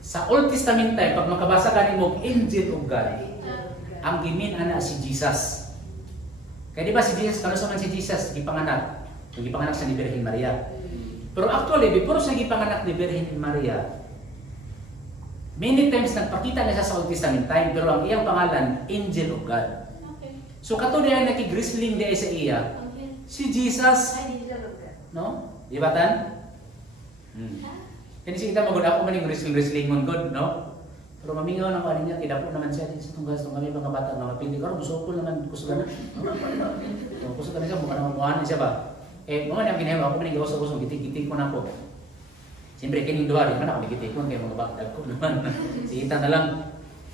Sa Old Testament time, pag makabasa ka ni mo angel of God, ang gimin ana si Jesus. Kaya di ba si Jesus, kano sa man si Jesus, gipanganak sa ni Birhen Maria. Pero actually, before sa gipanganak ni Birhen Maria, many times nagpakita na siya sa Old Testament time, pero ang iyang pangalan, Angel of God. So kato diyan nakigrisling diya sa iya, si Jesus. No? Di ba tan? Kaya siya kita magod ako man yung wrestling mon good, no? Pero mamingaw lang ko niya, kidapo naman siya din sa tunggas ng kami mga bata nga mapindi. Karon musukol naman kusugan na. So kusugan siya, mukha naman muhanan siya ba? Mga nang ginawa ako man yung usog-usog, gitik-gitik ko na po. Siyempre, kining duha rin man ako gitik ko, kaya mga bata ko naman. Sita na lang.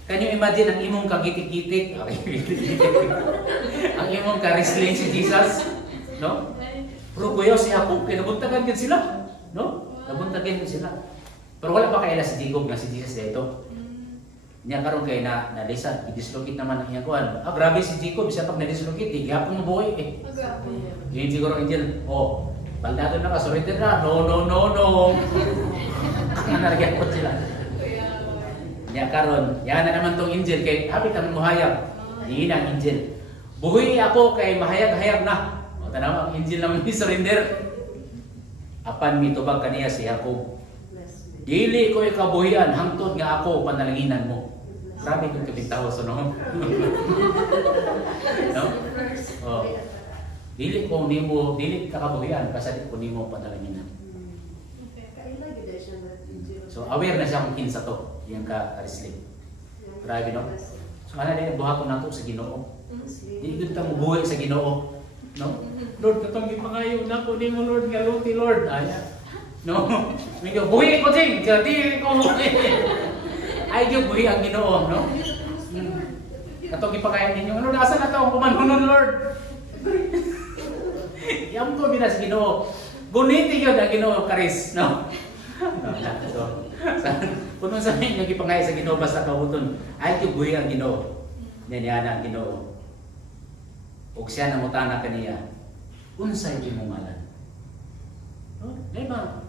Can you imagine ang imong kagitik-gitik? Ang imong ka-wrestling si Jesus? No? Pero kuya si Jacob, kinabuntagan din sila. No? Nabuntagan din sila. Pero wala pa kaila si Jacob nga si Jesus dito. Niya karon kay na-dislocate, i-dislocate naman ang iyang kuan. Grabe si Jacob, siya pag na-dislocate, gihapon mo buhay eh. Yun siguro angel, baldado na ka, surrender na. No. Ang naragyan po sila. Niya karon, yan na naman tong angel kay happy kang muhayag. Hindi na angel. Buhay ako kay mahayag-hayag na. O tanaw ang angel naman ni surrender. Apan mitubag kaniya si Jacob. Dili ko ikabuhian hangtod nga ako panalanginan mo. Grabe kung kapintaho so no. No? Oh. Dili ka kabuhian kasi ko nimo panalanginan. So aware na siya kung kinsa to, yung ka-wrestling. Grabe no. So ana din buhaton nato sa Ginoo. Dili gud ta mo buhay sa Ginoo, no? Lord, katong gipangayo nako nimo Lord, galuti Lord. No? Medyo buhi ko din, dili ko buhi. Ay yung buhi ang Ginoo, no? Katong gipangayo ninyo, ano nasa na taong kumanhunon Lord? Yam ko binas Ginoo. Guniti yun ang Ginoo karis, no? So, kung sa inyo gipangayo sa Ginoo basta kauton, ay yung buhi ang Ginoo. Yan ang Ginoo. Ug siya namutana kaniya, unsay imong ngalan? No? Diba?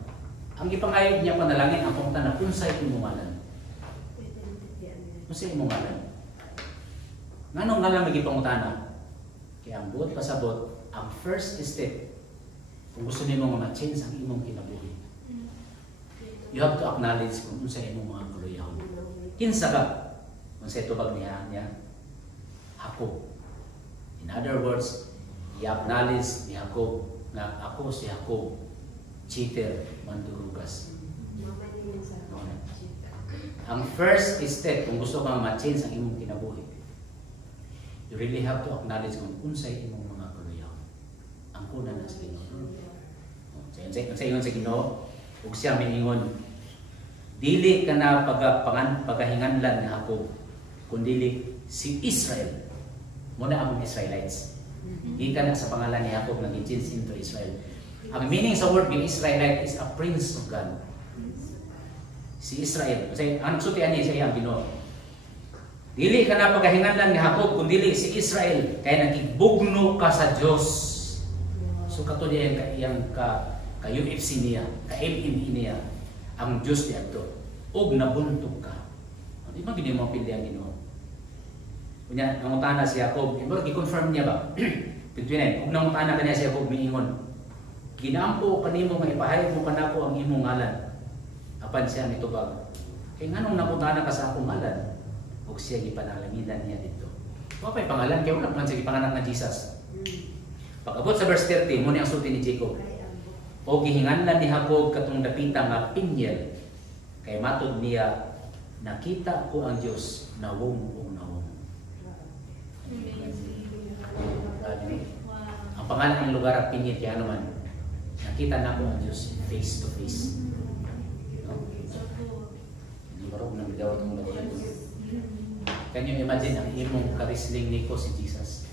Ang gipangayo niya panalangin ang pangutana, unsay imong ngalan? Unsay imong ngalan? Nganong ngalan may gipangutana? Kaya ang buot pasabot, ang first step, kung gusto nimo nga ma-change ang imong kinabuhi, you have to acknowledge kung unsay imong mga kaluyahon. Kinsa ka? Unsay tubag niya? Ako. In other words, i-acknowledge ni Jacob na ako si Jacob, cheater, mandurugas. Ang first step kung gusto kang ma-change ang imong kinabuhi, you really have to acknowledge kung unsay imong mga kaluyahon. Ang kuna na sa Ginoo. Sa ingon sa Ginoo, ug siya miingon, dili ka na pagahinganlan ni Jacob, kundi si Israel. Muna ang Israelites. Di ka na sa pangalan ni Jacob nang i-change into Israel. Ang meaning sa word ng Israelite is a prince of God. Si Israel. Kasi ang sutian niya sa iyang Ginoo. Dili ka na pagahinganlan ni Jacob, kundi si Israel. Kaya nakigbugno ka sa Diyos. So kato diyan ka iyang ka UFC niya, ka MMA niya, ang Diyos di ato. Og nabuntog ka. Di ba gini mo pili ang Ginoo? Kunya nangutana si Jacob, iba gi-confirm niya ba? Pituinen, og nangutana kaniya si Jacob miingon. Ginampo kanimo nga ipahayag mo kanako ang imong ngalan. Apan siya mitubag. Kay nganong nakutana ka sa akong ngalan? Ug siya gipanalamidan niya dito. Wa pay pangalan kay wala man siya gipanganak na Jesus. Pag-abot sa verse 30, mo ni ang sulti ni Jacob. O gihinganlan ni Jacob katong dapita nga Peniel. Kay matod niya, nakita ko ang Dios na wong ug na wong. Ang pangalan ng lugar at Peniel kaya naman, nakita na ko ang Dios face to face. Hindi marog nang bidawat ng mga Can you imagine ang imong karisling niko si Jesus?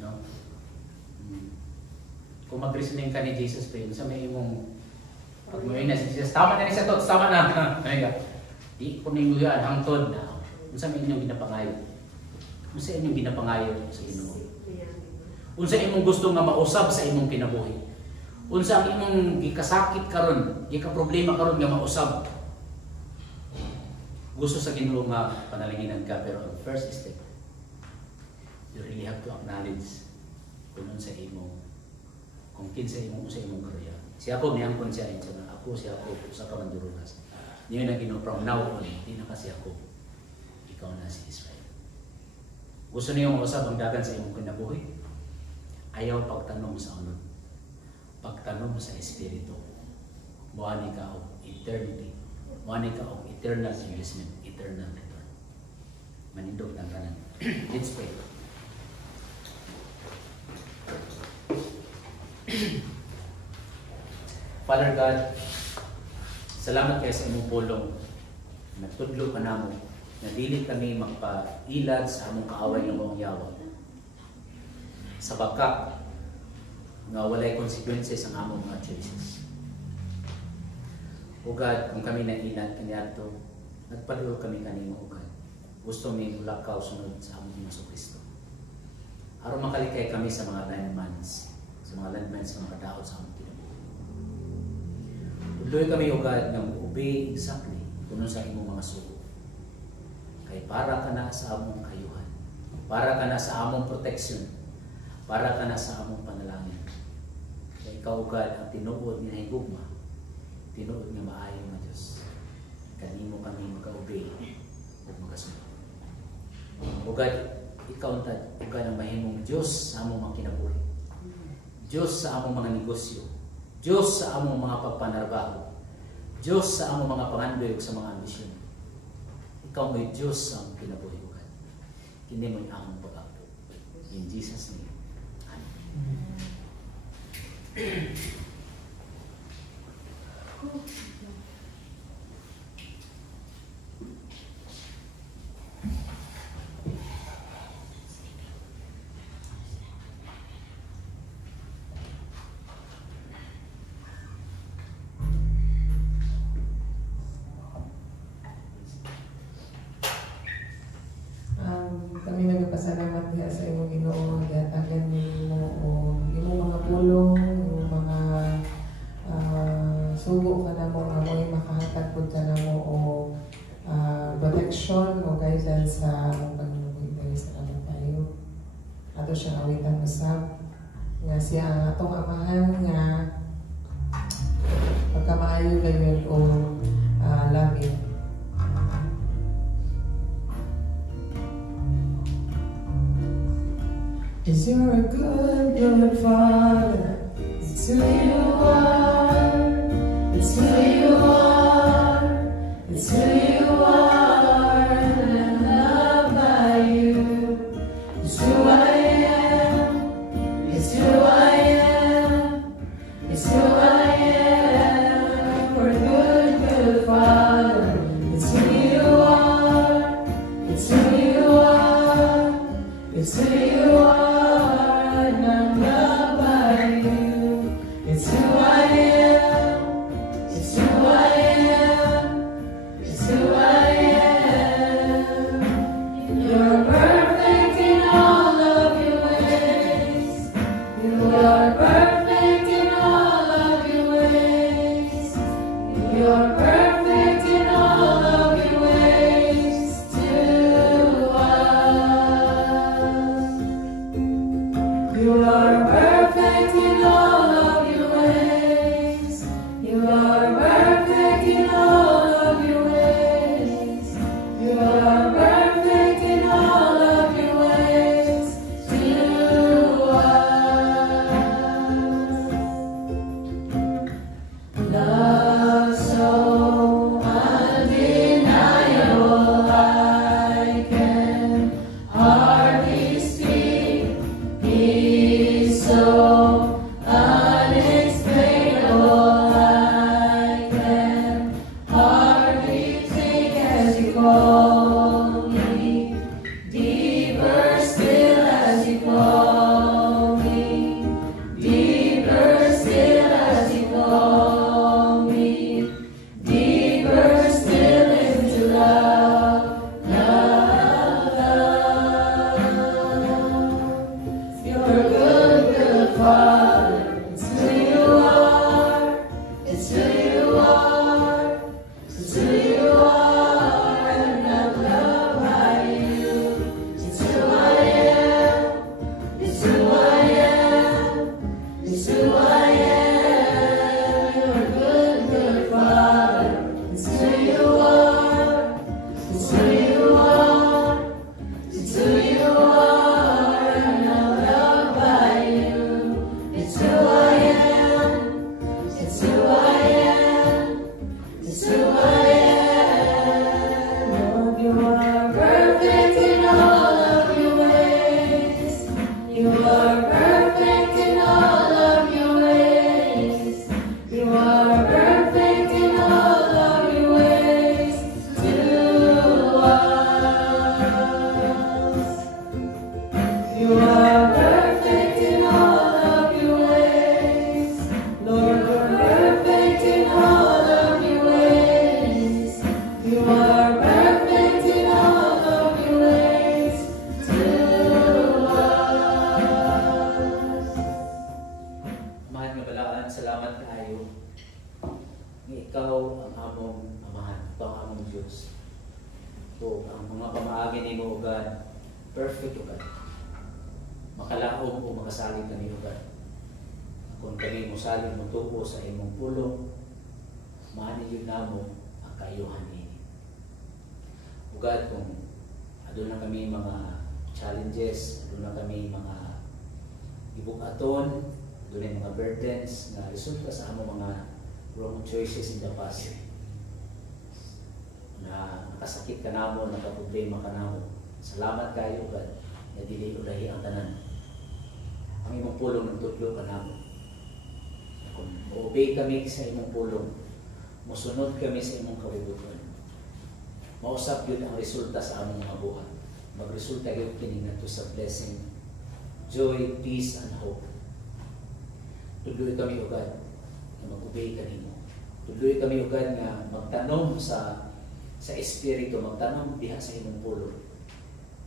No? Kung mag-wrestling ka ni Jesus, pa sa may imong pag mo na si Jesus, tama na ni sa to, tama na. Di ko ninyo yan, hangtod na. Unsa may inyong ginapangayo? Unsa inyong ginapangayo sa Ginoo? Unsa imong gusto nga mausab sa imong kinabuhi? Unsa ang imong gikasakit karon, gikaproblema karon nga mausab? Gusto sa Ginoo nga panalinginan ka, pero ang first step, you really have to acknowledge kung sa imong, kung kinsa imong sa imong karuya. Si Jacob niyangkon siya rin siya na ako si Jacob sa kamandurunas. Niyo na Ginoo from now on, di na ka si Jacob. Ikaw na si Israel. Gusto niyo mausab ang dagan sa imong kinabuhi? Ayaw pagtanong sa unod. Pagtanong sa Espiritu. Muani ka of eternity. Muani ka of eternal investment, eternal return. Manindog ng kanan. Let's pray. Father God, salamat kayo sa imong pulong. Nagtudlo ka namo na dili kami magpailad sa among kaaway ng mga yawa. Sa baka nga walay consequences ang among mga choices. O God, kung kami nailad kaniadto, nagpaduol kami kanimo o God. Gusto mi mulakaw sunod sa among Hesus Kristo. Aron makalikay kami sa mga landmines, sa mga mga daot sa among kinabuhi. Tuloy kami o God ng obey exactly kuno sa imong mga sugo. Kay para ka na sa among kayuhan, para ka na sa among protection, para ka na sa among panalangin. Kay ikaw o God ang tinuod nga higugma, tinuod nga maayo nga Dios. Kanimo kami maka-obey ug magasunod. O God, ikaw untad, ikaw ang mahimong Diyos sa among mga kinabuhi. Diyos sa among mga negosyo. Diyos sa among mga pagpanarbaho. Diyos sa among mga pangandoy ug sa mga ambisyon. Ikaw mo'y Diyos sa among kinabuhi, O God. Hindi mo'y among pag-apo. In Jesus' name. Amen. Kami nagpasalamat diha sa imong Ginoo, gatagan nimo o imong mga pulong, imong mga sugo ka namo nga mo'y makahatag pud ka namo o protection o guidance sa among pagbubuhay. Dali salamat tayo. Ato siyang awitan usab nga siya ang atong amahan nga pagkamaayo gayon o labi. Cause you're a good, good father. It's who you are. It's who you are. It's who you are. And I'm loved by you. It's who I am. It's who I am. It's who I am. We're a good, good father. It's who you are. It's who you are. It's who you are. It's who I am. It's who I am. It's who are perfect in all of your ways. You are perfect in all of your ways. You are perfect in all of your ways to us. Love so undeniable, I can hardly speak. He's so unexplainable, I can hardly think as you call me. Deeper still as you call me. Deeper still as you call me. Deeper still into love, love, love. You're a good, good Father. It's who you are. It's who you are. It's who you are. And I'm loved by you. It's who I am. It's who I am. It's who I am. You're a good, good Father. It's who you are. It's who you are. It's who you are. And I'm loved by you. It's who I am. It's who I am. It's who I am. Lord, you are perfect in all of your ways. You are perfect in all of your ways. You are perfect in all of your ways to us. You are perfect in all of your ways. Lord, you're perfect in all of your ways. You are perfect in all of your ways to us. Mahal nga balaan, salamat kayo. Nga ikaw ang among amahan, ikaw ang among Diyos. So, ang mga pamaagi ni mo, God, perfect, God. Makalaom o makasalig kami, God. Kung kami mo salig mo tupo sa imong pulong, mahanin yun na mo ang kayuhan ini. O God, kung adun na kami mga challenges, adun na kami mga ibukaton, adun na mga burdens na resulta sa among mga wrong choices in the past, na nakasakit ka namo, nakaproblema ka namo. Salamat kayo, God, na dili ulahi ang tanan. Ang imong pulong ng tutlo ka namo. Kung mo-obey kami sa imong pulong, musunod kami sa imong kawibuton, mausap yun ang resulta sa among mga buhat. Magresulta yun kini ngadto sa blessing, joy, peace, and hope. Tuloy kami, O God, na mag-obey kanimo. Tuloy kami, O God, na magtanong sa Espiritu, magtanong diha sa imong pulong.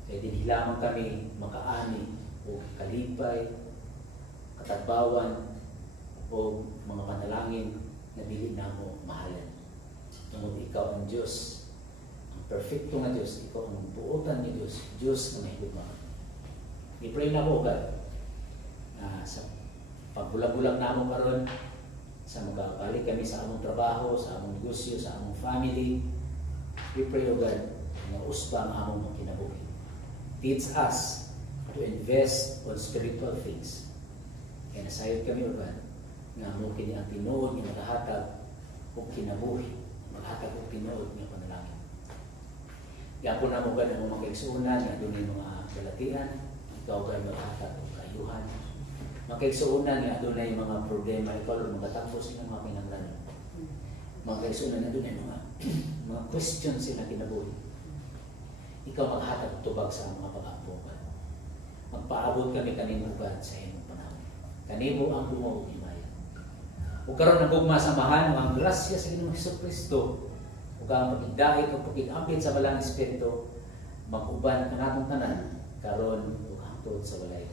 Kaya din hilamang kami makaani o kalipay, katagbawan, o mga panalangin na dili namo mahalan. Tungod ikaw ang Diyos, ang perfecto nga Diyos, ikaw ang buotan ni Diyos, Diyos na may higugma. I-pray na po, God, na sa pagbulag-bulag namo karon, sa magabalik kami sa among trabaho, sa among negosyo, sa among family, we pray, O God, na usba ang among kinabuhi. Teach us to invest on spiritual things. Kaya nasayod kami, O God, nga mo kini ang tinuod nga nagahatag o kinabuhi, maghatag o tinuod nga panalangin. Yapo na mo God ang mga kaigsuunan nga doon yung mga galatian, ikaw God maghatag o kayuhan. Mga kaigsuunan nga doon yung mga problema, ikaw lang magatapos ng mga pinanglan. Mga kaigsuunan nga doon yung mga questions sila kinabuhi. Ikaw maghatag tubag sa mga pag-aampo, God. Magpaabot kami kanimo, God, sa iyong panahon. Kanimo ang bumaw himaya. O karon ng gugma samahan, ang grasya sa Ginoong Hesukristo, o kang pag-idait o pag-idapit sa balang Espiritu, mag-uban ka natong tanan, karon o hangtod sa walay